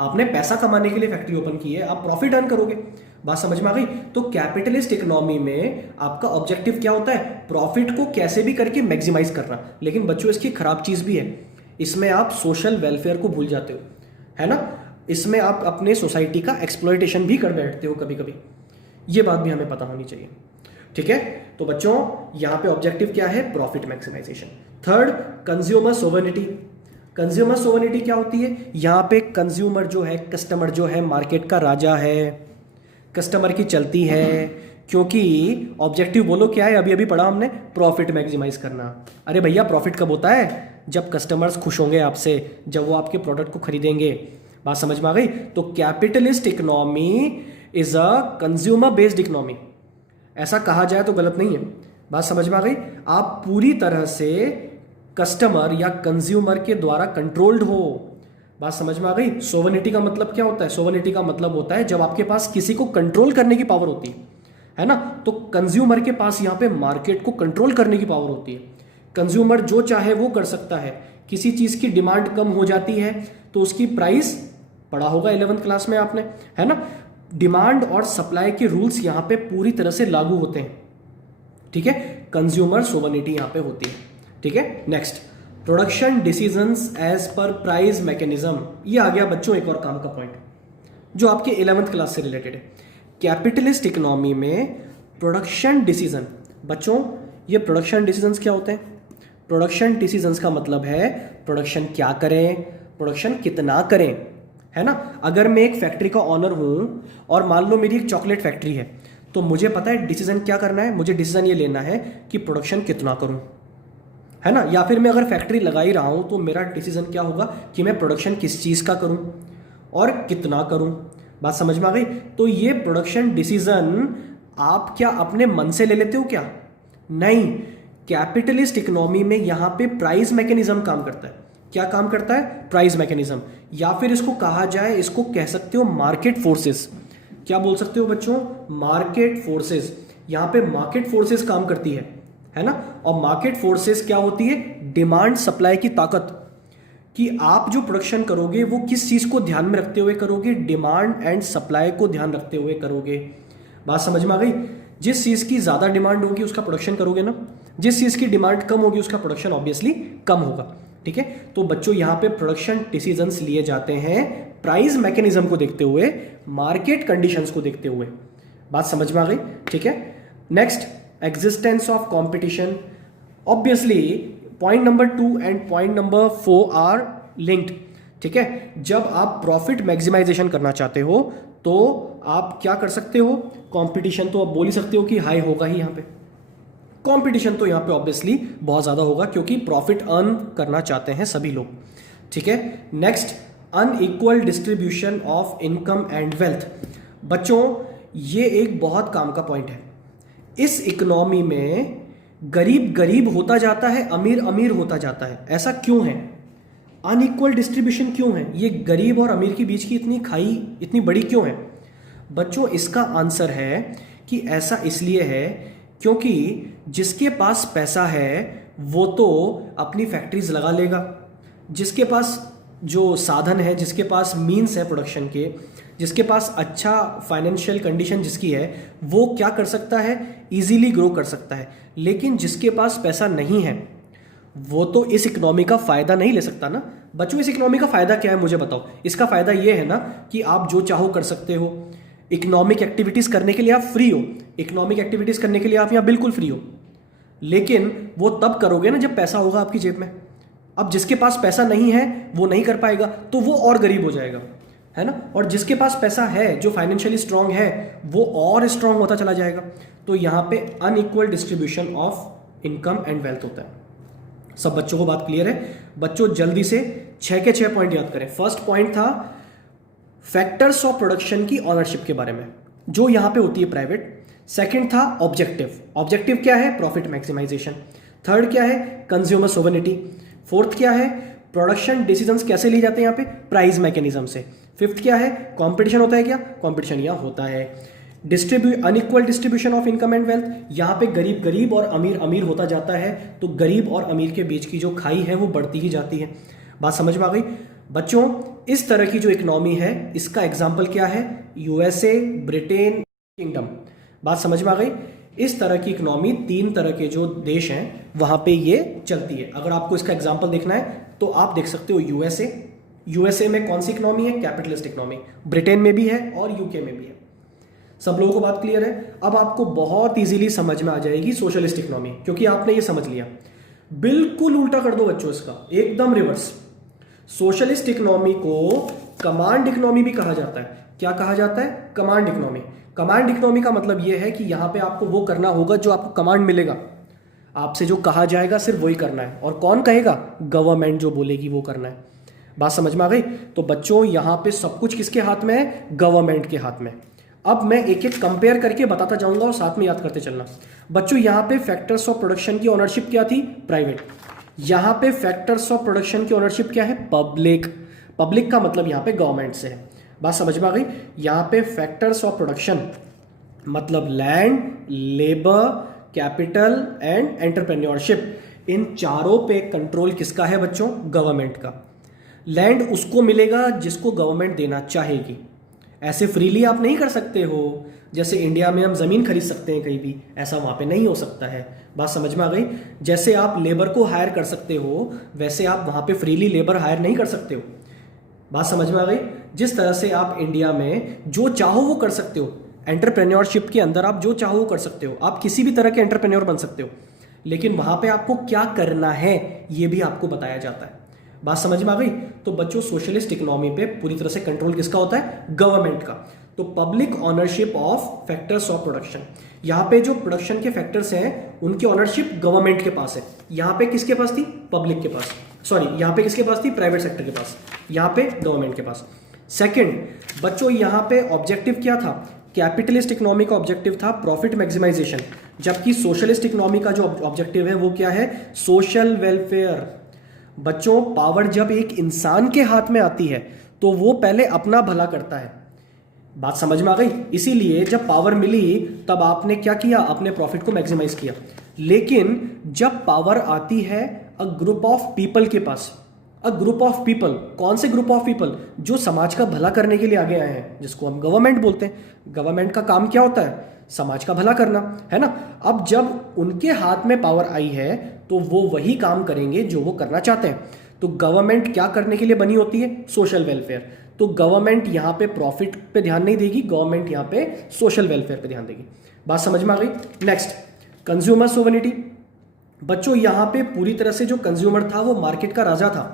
आपने पैसा कमाने के लिए फैक्ट्री ओपन की है, आप प्रॉफिट अर्न करोगे। बात समझ में आ गई? तो कैपिटलिस्ट इकोनॉमी में आपका ऑब्जेक्टिव क्या होता है? प्रॉफिट को कैसे भी करके मैक्सिमाइज करना। लेकिन बच्चों इसकी खराब चीज भी है, इसमें आप सोशल वेलफेयर को भूल जाते हो, है ना? इसमें आप अपने सोसाइटी का एक्सप्लॉयटेशन भी कर बैठते हो कभी कभी। ये बात भी हमें पता होनी चाहिए, ठीक है? तो बच्चों यहां पे ऑब्जेक्टिव क्या है? Profit maximisation. Third, consumer sovereignty. Consumer sovereignty क्या होती है? यहां पे कंज्यूमर जो है, कस्टमर जो है, मार्केट का राजा है, कस्टमर की चलती है, क्योंकि ऑब्जेक्टिव बोलो क्या है? अभी अभी पढ़ा हमने, प्रॉफिट मैक्सिमाइज करना। अरे भैया प्रॉफिट कब होता है? जब कस्टमर्स खुश होंगे आपसे, जब वो आपके प्रोडक्ट को खरीदेंगे। बात समझ में आ गई? तो capitalist economy is a consumer based economy. ऐसा कहा जाए तो गलत नहीं है। बात समझ में आ गई? आप पूरी तरह से कस्टमर या कंज्यूमर के द्वारा कंट्रोल्ड हो। बात समझ में आ गई? सोवरेनिटी का मतलब क्या होता है? सोवरेनिटी का मतलब होता है जब आपके पास किसी को कंट्रोल करने की पावर होती है ना? तो कंज्यूमर के पास यहां पे मार्केट को कंट्रोल करने की पावर होती है। कंज्यूमर जो चाहे वो कर सकता है। किसी चीज की डिमांड कम हो जाती है तो उसकी प्राइस, पढ़ा होगा 11th क्लास में आपने, है ना? डिमांड और सप्लाई के रूल्स यहां पे पूरी तरह से लागू होते हैं, ठीक है? कंज्यूमर सोवरेनिटी यहां पे होती है, ठीक है? Next, production decisions as per price mechanism. ये आ गया बच्चों एक और काम का पॉइंट जो आपके 11th क्लास से रिलेटेड है। कैपिटलिस्ट इकोनॉमी में प्रोडक्शन डिसीजन, बच्चों ये प्रोडक्शन डिसीजंस क्या होते हैं? प्रोडक्शन डिसीजंस का मतलब है प्रोडक्शन क्या करें, प्रोडक्शन कितना करें, है ना। अगर मैं एक फैक्ट्री का ऑनर हूं और मान लो मेरी एक चॉकलेट फैक्ट्री है, तो मुझे पता है डिसीजन क्या करना है, मुझे डिसीजन ये लेना है कि प्रोडक्शन कितना करूं, है ना। या फिर मैं अगर फैक्ट्री लगा ही रहा हूं तो मेरा डिसीजन क्या होगा कि मैं प्रोडक्शन किस चीज़ का करूं और कितना करूं। बात समझ में आ गई? तो ये प्रोडक्शन डिसीजन आप क्या अपने मन से ले लेते हो क्या? नहीं, कैपिटलिस्ट इकोनॉमी में यहां पे प्राइस मैकेनिज्म काम करता है। क्या काम करता है? प्राइस मैकेनिज्म, या फिर इसको कहा जाए, इसको कह सकते हो मार्केट फोर्सेस। क्या बोल सकते हो बच्चों? Market forces. यहां पे मार्केट फोर्सेस काम करती है ना। और मार्केट फोर्सेस क्या होती है? डिमांड सप्लाई की ताकत, कि आप जो प्रोडक्शन करोगे वो किस चीज को ध्यान में रखते हुए करोगे? डिमांड एंड सप्लाई को ध्यान रखते हुए करोगे। बात समझ में आ गई? जिस चीज की ज्यादा डिमांड होगी उसका प्रोडक्शन करोगे ना, जिस चीज की डिमांड कम होगी उसका प्रोडक्शन ऑब्वियसली कम होगा। ठीक है, तो बच्चों यहां पे प्रोडक्शन डिसीजंस लिए जाते हैं प्राइस मैकेनिज्म को देखते हुए, मार्केट कंडीशंस को देखते हुए। बात समझ में आ गई? ठीक है, next, existence of competition. Obviously point number 2 and point number 4 are linked. ठीक है, जब आप प्रॉफिट मैक्सिमाइजेशन करना चाहते हो तो आप क्या कर सकते हो? कंपटीशन तो आप बोल ही सकते हो कि हाई होगा ही। यहां पे कंपटीशन तो यहां पे ऑब्वियसली बहुत ज्यादा होगा, क्योंकि प्रॉफिट अर्न करना चाहते हैं सभी लोग। ठीक है, next, unequal distribution of income and wealth. बच्चों ये एक बहुत काम का पॉइंट है। इस इकोनॉमी में गरीब गरीब होता जाता है, अमीर अमीर होता जाता है। ऐसा क्यों है? अनइक्वल डिस्ट्रीब्यूशन क्यों है? ये गरीब और अमीर के बीच की इतनी खाई इतनी बड़ी क्यों है? बच्चों इसका आंसर है कि ऐसा इसलिए है क्योंकि जिसके पास पैसा है वो तो अपनी फैक्ट्रीज लगा लेगा, जिसके पास जो साधन है, जिसके पास मीन्स है प्रोडक्शन के, जिसके पास अच्छा फाइनेंशियल कंडीशन जिसकी है, वो क्या कर सकता है? इजीली ग्रो कर सकता है। लेकिन जिसके पास पैसा नहीं है वो तो इस इकोनॉमी का फायदा नहीं ले सकता ना। बच्चों इस इकोनॉमी का फायदा क्या है मुझे बताओ? इसका फायदा ये है ना कि आप जो चाहो कर सकते हो, इकोनॉमिक एक्टिविटीज करने के लिए आप फ्री हो, इकोनॉमिक एक्टिविटीज करने के लिए आप यहां बिल्कुल फ्री हो। लेकिन वो तब करोगे ना जब पैसा होगा आपकी जेब में। अब जिसके पास पैसा नहीं है वो नहीं कर पाएगा, तो वो और गरीब हो जाएगा, है ना। और जिसके पास पैसा है, जो फाइनेंशियली स्ट्रांग है, वो और स्ट्रांग होता चला जाएगा। तो यहां पे unequal distribution of income and wealth होता है। सब बच्चों को बात क्लियर है? बच्चों जल्दी से 6 के 6 पॉइंट याद करें। फर्स्ट पॉइंट था फैक्टर्स ऑफ प्रोडक्शन की ऑनरशिप के बारे में, जो यहां पे होती है प्राइवेट। सेकंड था ऑब्जेक्टिव। ऑब्जेक्टिव क्या है? Profit maximisation. थर्ड क्या है? Consumer sovereignty. फोर्थ क्या है? प्रोडक्शन डिसीजंस कैसे लिए जाते हैं यहाँ पे? प्राइस मैकेनिज्म से। फिफ्थ क्या है? कंपटीशन होता है क्या? कंपटीशन यहाँ होता है। Unequal distribution of income and wealth, यहाँ पे गरीब गरीब और अमीर अमीर होता जाता है, तो गरीब और अमीर के बीच की जो खाई है वो बढ़ती ही जाती है। बात समझ में आ गई? बच्चों इस तरह की जो इकोनॉमी है इसका एग्जाम्पल क्या है? USA, Britain, kingdom. बात समझ में आ गई? इस तरह की इकोनॉमी 3 तरह के जो देश हैं वहां पे ये चलती है। अगर आपको इसका एग्जाम्पल देखना है तो आप देख सकते हो यूएसए। यूएसए में कौन सी इकोनॉमी है? Capitalist economy. ब्रिटेन में भी है और यूके में भी है। सब लोगों को बात क्लियर है? अब आपको बहुत इजीली समझ में आ जाएगी सोशलिस्ट इकोनॉमी, क्योंकि आपने ये समझ लिया। बिल्कुल उल्टा कर दो बच्चों इसका, एकदम रिवर्स। सोशलिस्ट इकोनॉमी को कमांड इकोनॉमी भी कहा जाता है। क्या कहा जाता है? Command economy. कमांड इकोनॉमी का मतलब यह है कि यहां पे आपको वो करना होगा जो आपको कमांड मिलेगा, आपसे जो कहा जाएगा सिर्फ वही करना है। और कौन कहेगा? गवर्नमेंट जो बोलेगी वो करना है। बात समझ में आ गई? तो बच्चों यहां पे सब कुछ किसके हाथ में है? गवर्नमेंट के हाथ में। अब मैं एक एक कंपेयर करके बताता जाऊंगा और साथ में याद करते चलना। बच्चों यहां पे फैक्टर्स ऑफ प्रोडक्शन की ओनरशिप क्या थी? प्राइवेट। यहां पे फैक्टर्स ऑफ प्रोडक्शन की ओनरशिप क्या है? पब्लिक। पब्लिक का मतलब यहां पे गवर्नमेंट से है। बात समझ में आ गई? यहां पे फैक्टर्स ऑफ प्रोडक्शन मतलब land, labour, capital and entrepreneurship, इन चारों पे कंट्रोल किसका है बच्चों? गवर्नमेंट का। लैंड उसको मिलेगा जिसको गवर्नमेंट देना चाहेगी। ऐसे फ्रीली आप नहीं कर सकते हो। जैसे इंडिया में हम जमीन खरीद सकते हैं कहीं भी, ऐसा वहां पे नहीं हो सकता है। बात समझ में आ गई? जैसे आप लेबर को हायर कर सकते हो, वैसे आप वहां पे फ्रीली लेबर हायर नहीं कर सकते हो। बात समझ में आ गई? जिस तरह से आप इंडिया में जो चाहो वो कर सकते हो, एंटरप्रेन्योरशिप के अंदर आप जो चाहो वो कर सकते हो, आप किसी भी तरह के एंटरप्रेन्योर बन सकते हो, लेकिन वहां पे आपको क्या करना है ये भी आपको बताया जाता है। बात समझ में आ गई? तो बच्चों, सोशलिस्ट इकोनॉमी पे पूरी तरह से कंट्रोल किसका होता है? गवर्नमेंट का। तो public ownership of factors of production, यहाँ पे जो प्रोडक्शन के फैक्टर्स हैं उनकी ऑनरशिप गवर्नमेंट के पास है। यहाँ पे किसके पास थी? पब्लिक के पास, सॉरी यहाँ पे किसके पास थी? प्राइवेट सेक्टर के पास, यहाँ पे गवर्नमेंट के पास। सेकंड बच्चों, यहाँ पे ऑब्जेक्टिव क्या था? कैपिटलिस्ट इकोनॉमी का ऑब्जेक्टिव था प्रॉफिट मैक्सिमाइजेशन, जबकि सोशलिस्ट इकोनॉमी का जो ऑब्जेक्टिव है वो क्या है? Social welfare. बच्चों, पावर जब एक इंसान के हाथ में आती है तो वो पहले अपना भला करता है। बात समझ में आ गई? इसीलिए जब पावर मिली तब आपने क्या किया? अपने प्रॉफिट को मैक्सिमाइज किया। लेकिन जब पावर आती है अ ग्रुप ऑफ पीपल के पास, अ ग्रुप ऑफ पीपल, कौन से ग्रुप ऑफ पीपल? जो समाज का भला करने के लिए आगे आए हैं, जिसको हम गवर्नमेंट बोलते हैं। गवर्नमेंट का काम क्या होता है? समाज का भला करना, है ना। अब जब उनके हाथ में पावर आई है तो वो वही काम करेंगे जो वो करना चाहते हैं। तो गवर्नमेंट क्या करने के लिए बनी होती है? Social welfare. तो गवर्नमेंट यहाँ पे प्रॉफिट पे ध्यान नहीं देगी, गवर्नमेंट यहाँ पे सोशल वेलफेयर पे ध्यान देगी। बात समझ में आ गई? Next, consumer sovereignty. बच्चों, यहाँ पे पूरी तरह से जो कंज्यूमर था वो मार्केट का राजा था,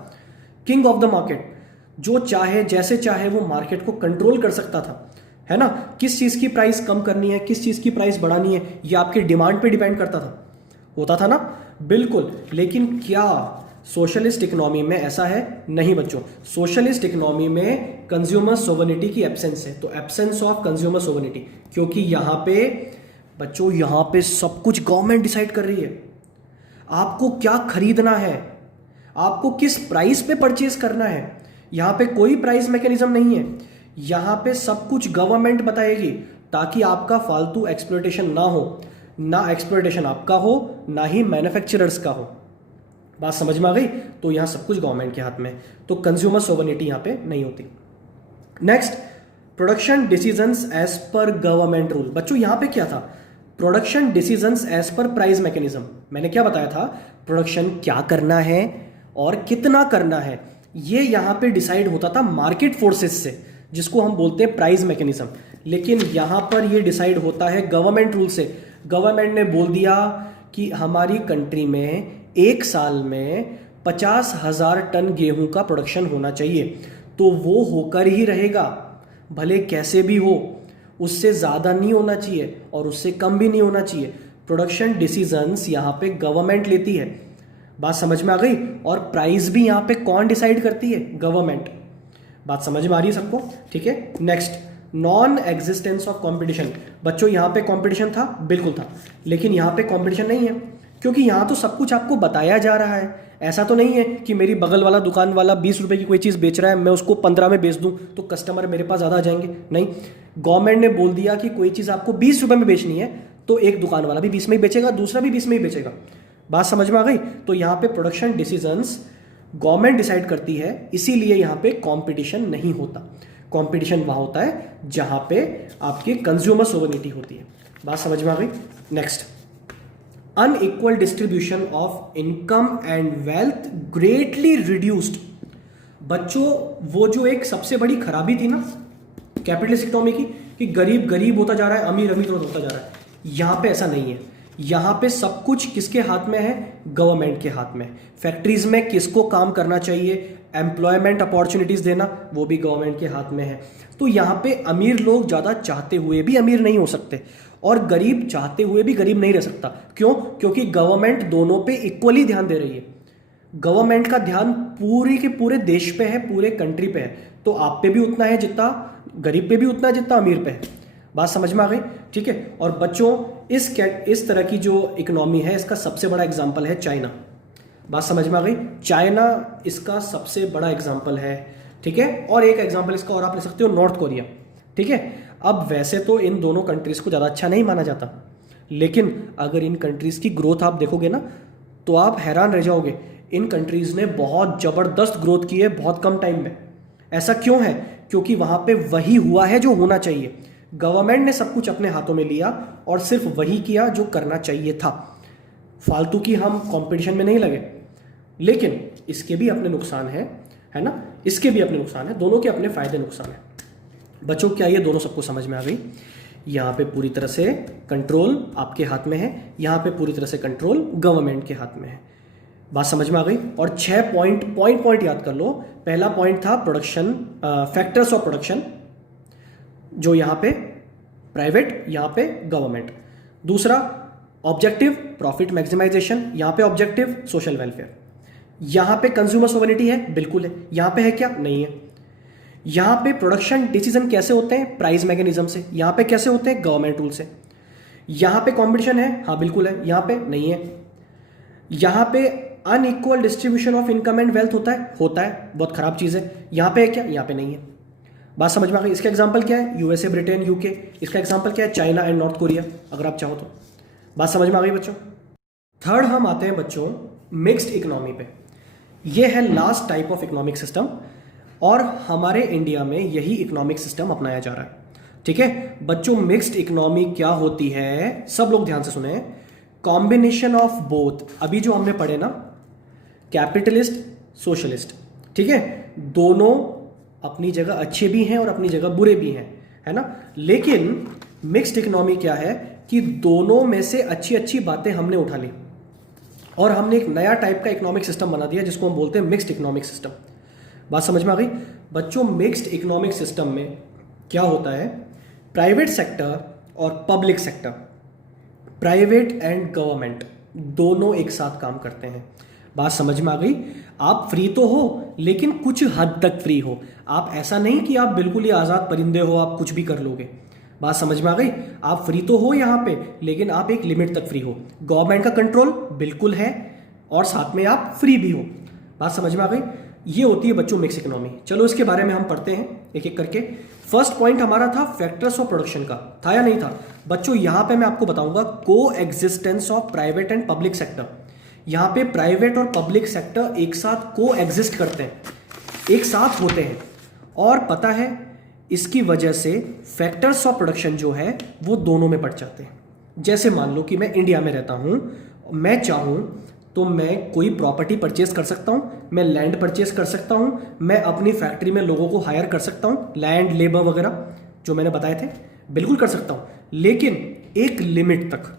किंग ऑफ द मार्केट। जो चाहे जैसे चाहे वो मार्केट को कंट्रोल कर सकता था, है ना। किस चीज की प्राइस कम करनी है, किस चीज की प्राइस बढ़ानी है, ये आपकी डिमांड पे डिपेंड करता था, होता था ना। बिल्कुल। लेकिन क्या सोशलिस्ट इकोनॉमी में ऐसा है? नहीं बच्चों, सोशलिस्ट इकोनॉमी में कंज्यूमर सोवरेनिटी की एब्सेंस है। तो एब्सेंस ऑफ कंज्यूमर सोवरेनिटी, क्योंकि यहां पे बच्चों, यहां पे सब कुछ गवर्नमेंट डिसाइड कर रही है। आपको क्या खरीदना है, आपको किस प्राइस पे परचेज करना है, यहां पे कोई प्राइस मैकेनिज्म नहीं है। यहां पे सब कुछ गवर्नमेंट बताएगी, ताकि आपका फालतू एक्सप्लॉयटेशन ना हो। ना एक्सप्लॉयटेशन आपका हो, ना ही मैन्युफैक्चरर्स का हो। बात समझ में आ गई? तो यहां सब कुछ गवर्नमेंट के हाथ में, तो कंज्यूमर सोवरेनिटी यहां पे नहीं होती। Next, production decisions as per government rule. बच्चों, यहां पे क्या था? Production decisions as per price mechanism. मैंने क्या बताया था? प्रोडक्शन क्या करना है और कितना करना है, ये यहां पे डिसाइड होता था मार्केट फोर्सेस से, जिसको हम बोलते हैं प्राइस मैकेनिज्म। लेकिन यहां पर ये डिसाइड होता है गवर्नमेंट रूल से। गवर्नमेंट ने बोल दिया कि हमारी कंट्री में एक साल में 50,000 टन गेहूं का प्रोडक्शन होना चाहिए, तो वो होकर ही रहेगा, भले कैसे भी हो। उससे ज़्यादा नहीं होना चाहिए और उससे कम भी नहीं होना चाहिए। प्रोडक्शन डिसीजंस यहाँ पे गवर्नमेंट लेती है। बात समझ में आ गई? और प्राइस भी यहाँ पे कौन डिसाइड करती है? गवर्नमेंट। बात समझ में आ रही है सबको? ठीक है। Next, non existence of competition. बच्चों, यहाँ पे कंपटीशन था, बिल्कुल था, लेकिन यहाँ पे कंपटीशन नहीं है, क्योंकि यहाँ तो सब कुछ आपको बताया जा रहा है। ऐसा तो नहीं है कि मेरी बगल वाला दुकान वाला 20 रुपए की कोई चीज़ बेच रहा है, मैं उसको 15 में बेच दूं तो कस्टमर मेरे पास ज़्यादा आ जाएंगे। नहीं, गवर्नमेंट ने बोल दिया कि कोई चीज़ आपको 20 रुपए में बेचनी है, तो एक दुकान वाला भी 20 में ही बेचेगा, दूसरा भी 20 में ही बेचेगा। बात समझ में आ गई? तो यहाँ पे प्रोडक्शन डिसीजंस गवर्नमेंट डिसाइड करती है, इसीलिए यहाँ पे कॉम्पिटिशन नहीं होता। कॉम्पिटिशन वहाँ होता है जहाँ पे आपकी कंज्यूमर सोवरेनिटी होती है। बात समझ में आ गई? Next, unequal distribution of income and wealth greatly reduced. बच्चों, वो जो एक सबसे बड़ी खराबी थी ना कैपिटलिस्ट इकोनॉमी की, कि गरीब गरीब होता जा रहा है, अमीर अमीर होता जा रहा है, यहाँ पे ऐसा नहीं है। यहाँ पे सब कुछ किसके हाथ में है? गवर्नमेंट के हाथ में। फैक्ट्रीज में किसको काम करना चाहिए, एम्प्लॉयमेंट अपॉर्चुनिटीज देना, वो भी गवर्नमेंट के हाथ में है। तो यहाँ पे अमीर लोग ज़्यादा चाहते हुए भी अमीर नहीं हो सकते, और गरीब चाहते हुए भी गरीब नहीं रह सकता। क्यों? क्योंकि गवर्नमेंट दोनों पे इक्वली ध्यान दे रही है। गवर्नमेंट का ध्यान पूरी के पूरे देश पे है, पूरे कंट्री पे है। तो आप पे भी उतना है जितना गरीब पे भी उतना है जितना अमीर पे है। बात समझ में आ गई? ठीक है। और बच्चों, इस तरह की जो इकोनॉमी है, इसका सबसे बड़ा एग्जाम्पल है चाइना। बात समझ में आ गई? चाइना इसका सबसे बड़ा एग्जाम्पल है। ठीक है। और एक एग्जाम्पल इसका और आप ले सकते हो, नॉर्थ कोरिया। ठीक है। अब वैसे तो इन दोनों कंट्रीज को ज़्यादा अच्छा नहीं माना जाता, लेकिन अगर इन कंट्रीज की ग्रोथ आप देखोगे ना तो आप हैरान रह जाओगे। इन कंट्रीज ने बहुत ज़बरदस्त ग्रोथ की है बहुत कम टाइम में। ऐसा क्यों है? क्योंकि वहाँ पे वही हुआ है जो होना चाहिए। गवर्नमेंट ने सब कुछ अपने हाथों में लिया और सिर्फ वही किया जो करना चाहिए था। फालतू की हम कंपटीशन में नहीं लगे। लेकिन इसके भी अपने नुकसान है ना, इसके भी अपने नुकसान है, दोनों के अपने फायदे नुकसान है। बच्चों, क्या ये दोनों सबको समझ में आ गई? यहाँ पे पूरी तरह से कंट्रोल आपके हाथ में है, यहाँ पे पूरी तरह से कंट्रोल गवर्नमेंट के हाथ में है। बात समझ में आ गई? और 6 पॉइंट याद कर लो। पहला पॉइंट था प्रोडक्शन, फैक्टर्स ऑफ प्रोडक्शन, जो यहाँ पे प्राइवेट, यहाँ पे गवर्नमेंट। दूसरा ऑब्जेक्टिव प्रॉफिट मैक्सिमाइजेशन, यहाँ पे ऑब्जेक्टिव सोशल वेलफेयर। यहाँ पे कंज्यूमर सोवरेनिटी है, बिल्कुल है। यहाँ पे है क्या? नहीं है। यहाँ पे प्रोडक्शन डिसीजन कैसे होते हैं? प्राइस मैकेनिज्म से। यहाँ पे कैसे होते हैं? गवर्नमेंट रूल से। यहाँ पे कंपटीशन है, हाँ बिल्कुल है। यहाँ पे नहीं है। यहाँ पे unequal distribution of income and wealth होता है, बहुत खराब चीज है। यहाँ पे है क्या? यहाँ पे नहीं है। बात समझ में आ गई? इसका एग्जाम्पल क्या है? USA, Britain, UK. इसका एग्जाम्पल क्या है? चाइना एंड नॉर्थ कोरिया, अगर आप चाहो तो। बात समझ में आ गई बच्चों? थर्ड हम आते हैं बच्चों मिक्स्ड इकोनॉमी पे। ये है last type of economic system, और हमारे इंडिया में यही इकोनॉमिक सिस्टम अपनाया जा रहा है। ठीक है बच्चों, मिक्स्ड इकोनॉमी क्या होती है? सब लोग ध्यान से सुने। कॉम्बिनेशन ऑफ बोथ, अभी जो हमने पढ़े ना, कैपिटलिस्ट, सोशलिस्ट, ठीक है, दोनों अपनी जगह अच्छे भी हैं और अपनी जगह बुरे भी हैं, है ना। लेकिन मिक्स्ड इकोनॉमी क्या है कि दोनों में से अच्छी अच्छी बातें हमने उठा ली और हमने एक नया टाइप का इकोनॉमिक सिस्टम बना दिया, जिसको हम बोलते हैं मिक्स्ड इकोनॉमिक सिस्टम। बात समझ में आ गई बच्चों? मिक्स्ड इकोनॉमिक सिस्टम में क्या होता है? प्राइवेट सेक्टर और public sector, private and government, दोनों एक साथ काम करते हैं। बात समझ में आ गई? आप फ्री तो हो, लेकिन कुछ हद तक फ्री हो। आप ऐसा नहीं कि आप बिल्कुल ही आज़ाद परिंदे हो, आप कुछ भी कर लोगे। बात समझ में आ गई? आप फ्री तो हो यहाँ पे, लेकिन आप एक लिमिट तक फ्री हो। गवर्नमेंट का कंट्रोल बिल्कुल है और साथ में आप फ्री भी हो। बात समझ में आ गई? ये होती है बच्चों मिक्स इकोनॉमी। चलो इसके बारे में हम पढ़ते हैं एक एक करके। फर्स्ट पॉइंट हमारा था फैक्टर्स ऑफ प्रोडक्शन का, था या नहीं था बच्चों? यहां पे मैं आपको बताऊंगा को existence of private and public sector. यहां पे प्राइवेट और पब्लिक सेक्टर एक साथ को एग्जिस्ट करते हैं, एक साथ होते हैं, और पता है इसकी वजह से फैक्टर्स ऑफ प्रोडक्शन जो है वो दोनों में बढ़ जाते हैं। जैसे मान लो कि मैं इंडिया में रहता हूं, मैं चाहूं तो मैं कोई प्रॉपर्टी परचेज कर सकता हूं, मैं लैंड परचेज कर सकता हूं, मैं अपनी फैक्ट्री में लोगों को हायर कर सकता हूं, लैंड, लेबर वगैरह जो मैंने बताए थे, बिल्कुल कर सकता हूं, लेकिन एक लिमिट तक।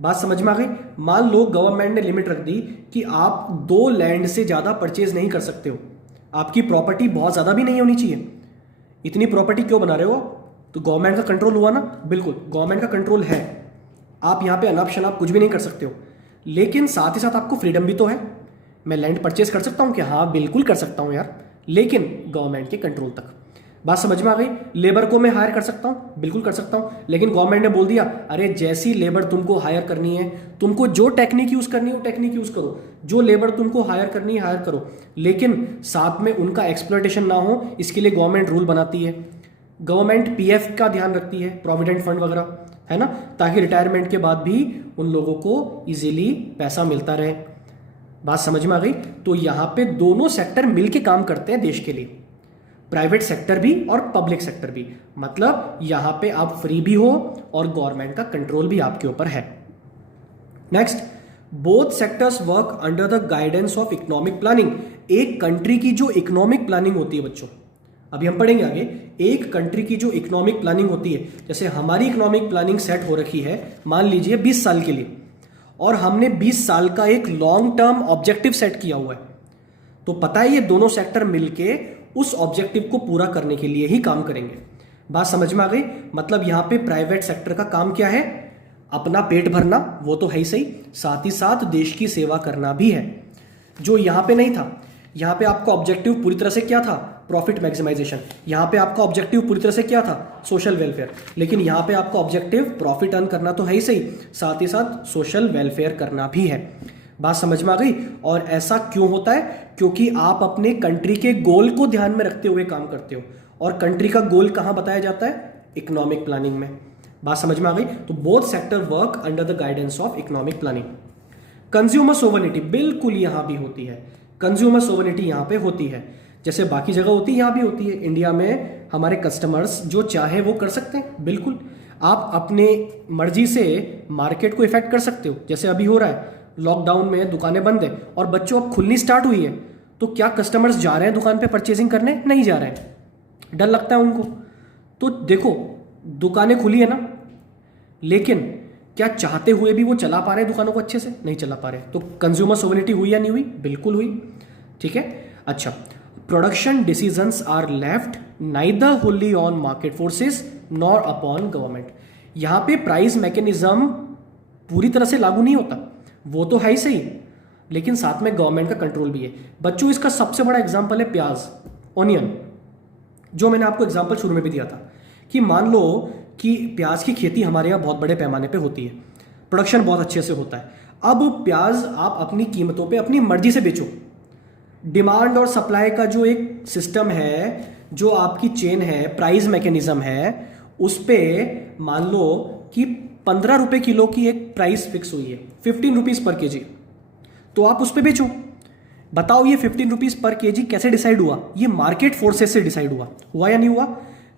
बात समझ में आ गई? मान लो गवर्नमेंट ने लिमिट रख दी कि आप 2 लैंड से ज्यादा परचेज नहीं कर सकते हो, आपकी प्रॉपर्टी बहुत ज्यादा भी नहीं होनी चाहिए। इतनी प्रॉपर्टी क्यों बना रहे हो? तो गवर्नमेंट का कंट्रोल हुआ ना, बिल्कुल गवर्नमेंट का कंट्रोल है। आप यहां पे अनाप शनाप कुछ भी नहीं कर सकते हो, लेकिन साथ ही साथ आपको फ्रीडम भी तो है। मैं लैंड परचेज कर सकता हूं क्या? हाँ बिल्कुल कर सकता हूं यार, लेकिन गवर्नमेंट के कंट्रोल तक। बात समझ में आ गई? लेबर को मैं हायर कर सकता हूं, बिल्कुल कर सकता हूं, लेकिन गवर्नमेंट ने बोल दिया अरे जैसी लेबर तुमको हायर करनी है, तुमको जो टेक्निक यूज करनी है वो टेक्निक यूज करो, जो लेबर तुमको हायर करनी है हायर करो, लेकिन साथ में उनका एक्सप्लॉयटेशन ना हो, इसके लिए गवर्नमेंट रूल बनाती है। गवर्नमेंट पीएफ का ध्यान रखती है, प्रोविडेंट फंड वगैरह, है ना, ताकि रिटायरमेंट के बाद भी उन लोगों को इजीली पैसा मिलता रहे। बात समझ में आ गई? तो यहां पे दोनों सेक्टर मिलके काम करते हैं देश के लिए, प्राइवेट सेक्टर भी और पब्लिक सेक्टर भी। मतलब यहां पे आप फ्री भी हो और गवर्नमेंट का कंट्रोल भी आपके ऊपर है। Next, both sectors work under the guidance of economic planning. एक कंट्री की जो इकोनॉमिक प्लानिंग होती है बच्चों, अभी हम पढ़ेंगे आगे, एक कंट्री की जो इकोनॉमिक प्लानिंग होती है, जैसे हमारी इकोनॉमिक प्लानिंग सेट हो रखी है मान लीजिए 20 साल के लिए, और हमने 20 साल का एक लॉन्ग टर्म ऑब्जेक्टिव सेट किया हुआ है, तो पता है ये दोनों सेक्टर मिलके उस ऑब्जेक्टिव को पूरा करने के लिए ही काम करेंगे। बात समझ में आ गई? मतलब यहां पे प्राइवेट सेक्टर का काम क्या है? अपना पेट भरना, वो तो है ही सही, साथ ही साथ देश की सेवा करना भी है, जो यहां पे नहीं था। यहां पे आपका ऑब्जेक्टिव पूरी तरह से क्या था? Profit maximisation. यहां पे आपका ऑब्जेक्टिव पूरी तरह से क्या था? Social welfare. लेकिन यहां पे आपका ऑब्जेक्टिव प्रॉफिट अर्न करना तो है ही सही, साथ ही साथ सोशल वेलफेयर करना भी है। बात समझ में आ गई? और ऐसा क्यों होता है? क्योंकि आप अपने कंट्री के गोल को ध्यान में रखते हुए काम करते हो, और कंट्री का गोल कहां बताया जाता है? इकोनॉमिक प्लानिंग में। बात समझ में आ गई? तो both sector work under the guidance of economic planning. Consumer sovereignty बिल्कुल यहां भी होती है, कंज्यूमर सोवरेनिटी यहां पे होती है, जैसे बाकी जगह होती है यहां भी होती है। इंडिया में हमारे कस्टमर्स जो चाहे वो कर सकते हैं, बिल्कुल। आप अपने मर्जी से मार्केट को इफेक्ट कर सकते हो, जैसे अभी हो रहा है, लॉकडाउन में दुकानें बंद है और बच्चों अब खुलनी स्टार्ट हुई है, तो क्या कस्टमर्स जा रहे हैं दुकान पे परचेजिंग करने? नहीं जा रहे हैं, डर लगता है उनको। तो देखो दुकानें खुली है ना, लेकिन क्या चाहते हुए भी वो चला पा रहे हैं दुकानों को अच्छे से? नहीं चला पा रहे। तो कंज्यूमर सोवरेनिटी हुई या नहीं हुई? बिल्कुल हुई। ठीक है। अच्छा, production decisions are left neither wholly on market forces nor upon government. यहां पे प्राइस मैकेनिज्म पूरी तरह से लागू नहीं होता, वो तो है ही सही, लेकिन साथ में गवर्नमेंट का कंट्रोल भी है। बच्चों, इसका सबसे बड़ा एग्जांपल है प्याज, ऑनियन, जो मैंने आपको एग्जांपल शुरू में भी दिया था कि मान लो कि प्याज की खेती हमारे यहाँ बहुत बड़े पैमाने पे होती है, प्रोडक्शन बहुत अच्छे से होता है। अब प्याज आप अपनी कीमतों पे अपनी मर्जी से बेचो। डिमांड और सप्लाई का जो एक सिस्टम है, जो आपकी चेन है, प्राइस मैकेनिज्म है, उस पे मान लो कि 15 रुपए किलो की एक प्राइस फिक्स हुई है, 15 रुपीज पर केजी, तो आप उस पे बेचो। बताओ ये 15 रुपीज पर केजी कैसे डिसाइड हुआ? ये मार्केट फोर्सेस से डिसाइड हुआ या नहीं हुआ?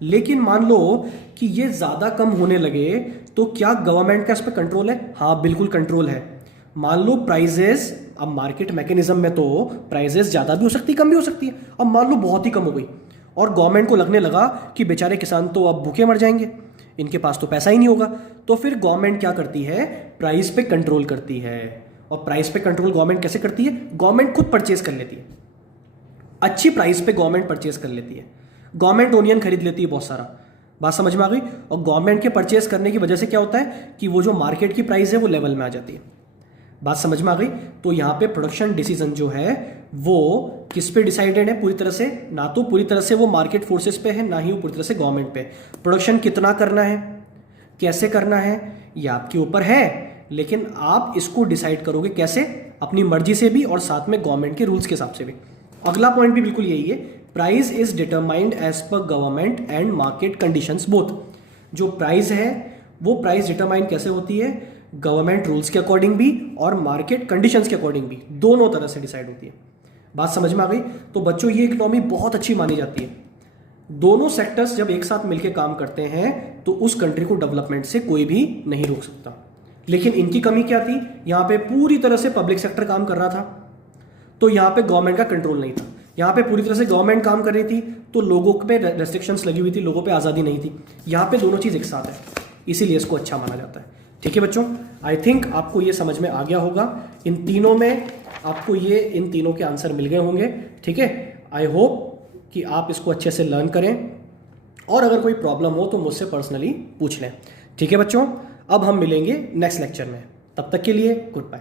लेकिन मान लो कि ये ज्यादा कम होने लगे, तो क्या गवर्नमेंट का इस पर कंट्रोल है? हाँ, बिल्कुल कंट्रोल है। मान लो प्राइजेस, अब मार्केट मैकेनिज्म में तो प्राइजेस ज्यादा भी हो सकती है, कम भी हो सकती है। अब मान लो बहुत ही कम हो गई और गवर्नमेंट को लगने लगा कि बेचारे किसान तो अब भूखे मर जाएंगे, इनके पास तो पैसा ही नहीं होगा, तो फिर गवर्नमेंट क्या करती है? प्राइस पे कंट्रोल करती है। और प्राइस पे कंट्रोल गवर्नमेंट कैसे करती है? गवर्नमेंट खुद परचेज कर लेती है, अच्छी प्राइस पे गवर्नमेंट परचेज कर लेती है। गवर्नमेंट ओनियन खरीद लेती है बहुत सारा, बात समझ में आ गई? और गवर्नमेंट के परचेज करने की वजह से क्या होता है कि वो जो मार्केट की प्राइस है वो लेवल में आ जाती है। बात समझ में आ गई? तो यहाँ पे प्रोडक्शन डिसीजन जो है वो किस पे डिसाइडेड है? पूरी तरह से, ना तो पूरी तरह से वो मार्केट फोर्सेस पे है, ना ही वो पूरी तरह से गवर्नमेंट पे। प्रोडक्शन कितना करना है, कैसे करना है, ये आपके ऊपर है, लेकिन आप इसको डिसाइड करोगे कैसे? अपनी मर्जी से भी और साथ में गवर्नमेंट के रूल्स के हिसाब से भी। अगला पॉइंट भी बिल्कुल यही है, price is determined as per government and market conditions both. जो प्राइस है वो प्राइस डिटरमाइंड कैसे होती है? गवर्नमेंट रूल्स के अकॉर्डिंग भी और मार्केट कंडीशंस के अकॉर्डिंग भी, दोनों तरह से डिसाइड होती है। बात समझ में आ गई? तो बच्चों, ये इकोनॉमी बहुत अच्छी मानी जाती है। दोनों सेक्टर्स जब एक साथ मिलकर काम करते हैं तो उस कंट्री को डेवलपमेंट से कोई भी नहीं रोक सकता। लेकिन इनकी कमी क्या थी? यहां पे पूरी तरह से पब्लिक सेक्टर काम कर रहा था, तो यहां पे गवर्नमेंट का कंट्रोल नहीं था। यहां पे पूरी तरह से गवर्नमेंट काम कर रही थी, तो लोगों पे रेस्ट्रिक्शंस लगी हुई थी, लोगों पे आज़ादी नहीं थी। यहां पे दोनों चीज़ एक साथ है, इसीलिए इसको अच्छा माना जाता है। ठीक है बच्चों, आई थिंक आपको ये समझ में आ गया होगा। इन तीनों में आपको ये, इन तीनों के आंसर मिल गए होंगे। ठीक है, आई होप कि आप इसको अच्छे से लर्न करें, और अगर कोई प्रॉब्लम हो तो मुझसे पर्सनली पूछ लें। ठीक है बच्चों, अब हम मिलेंगे नेक्स्ट लेक्चर में, तब तक के लिए गुड बाय।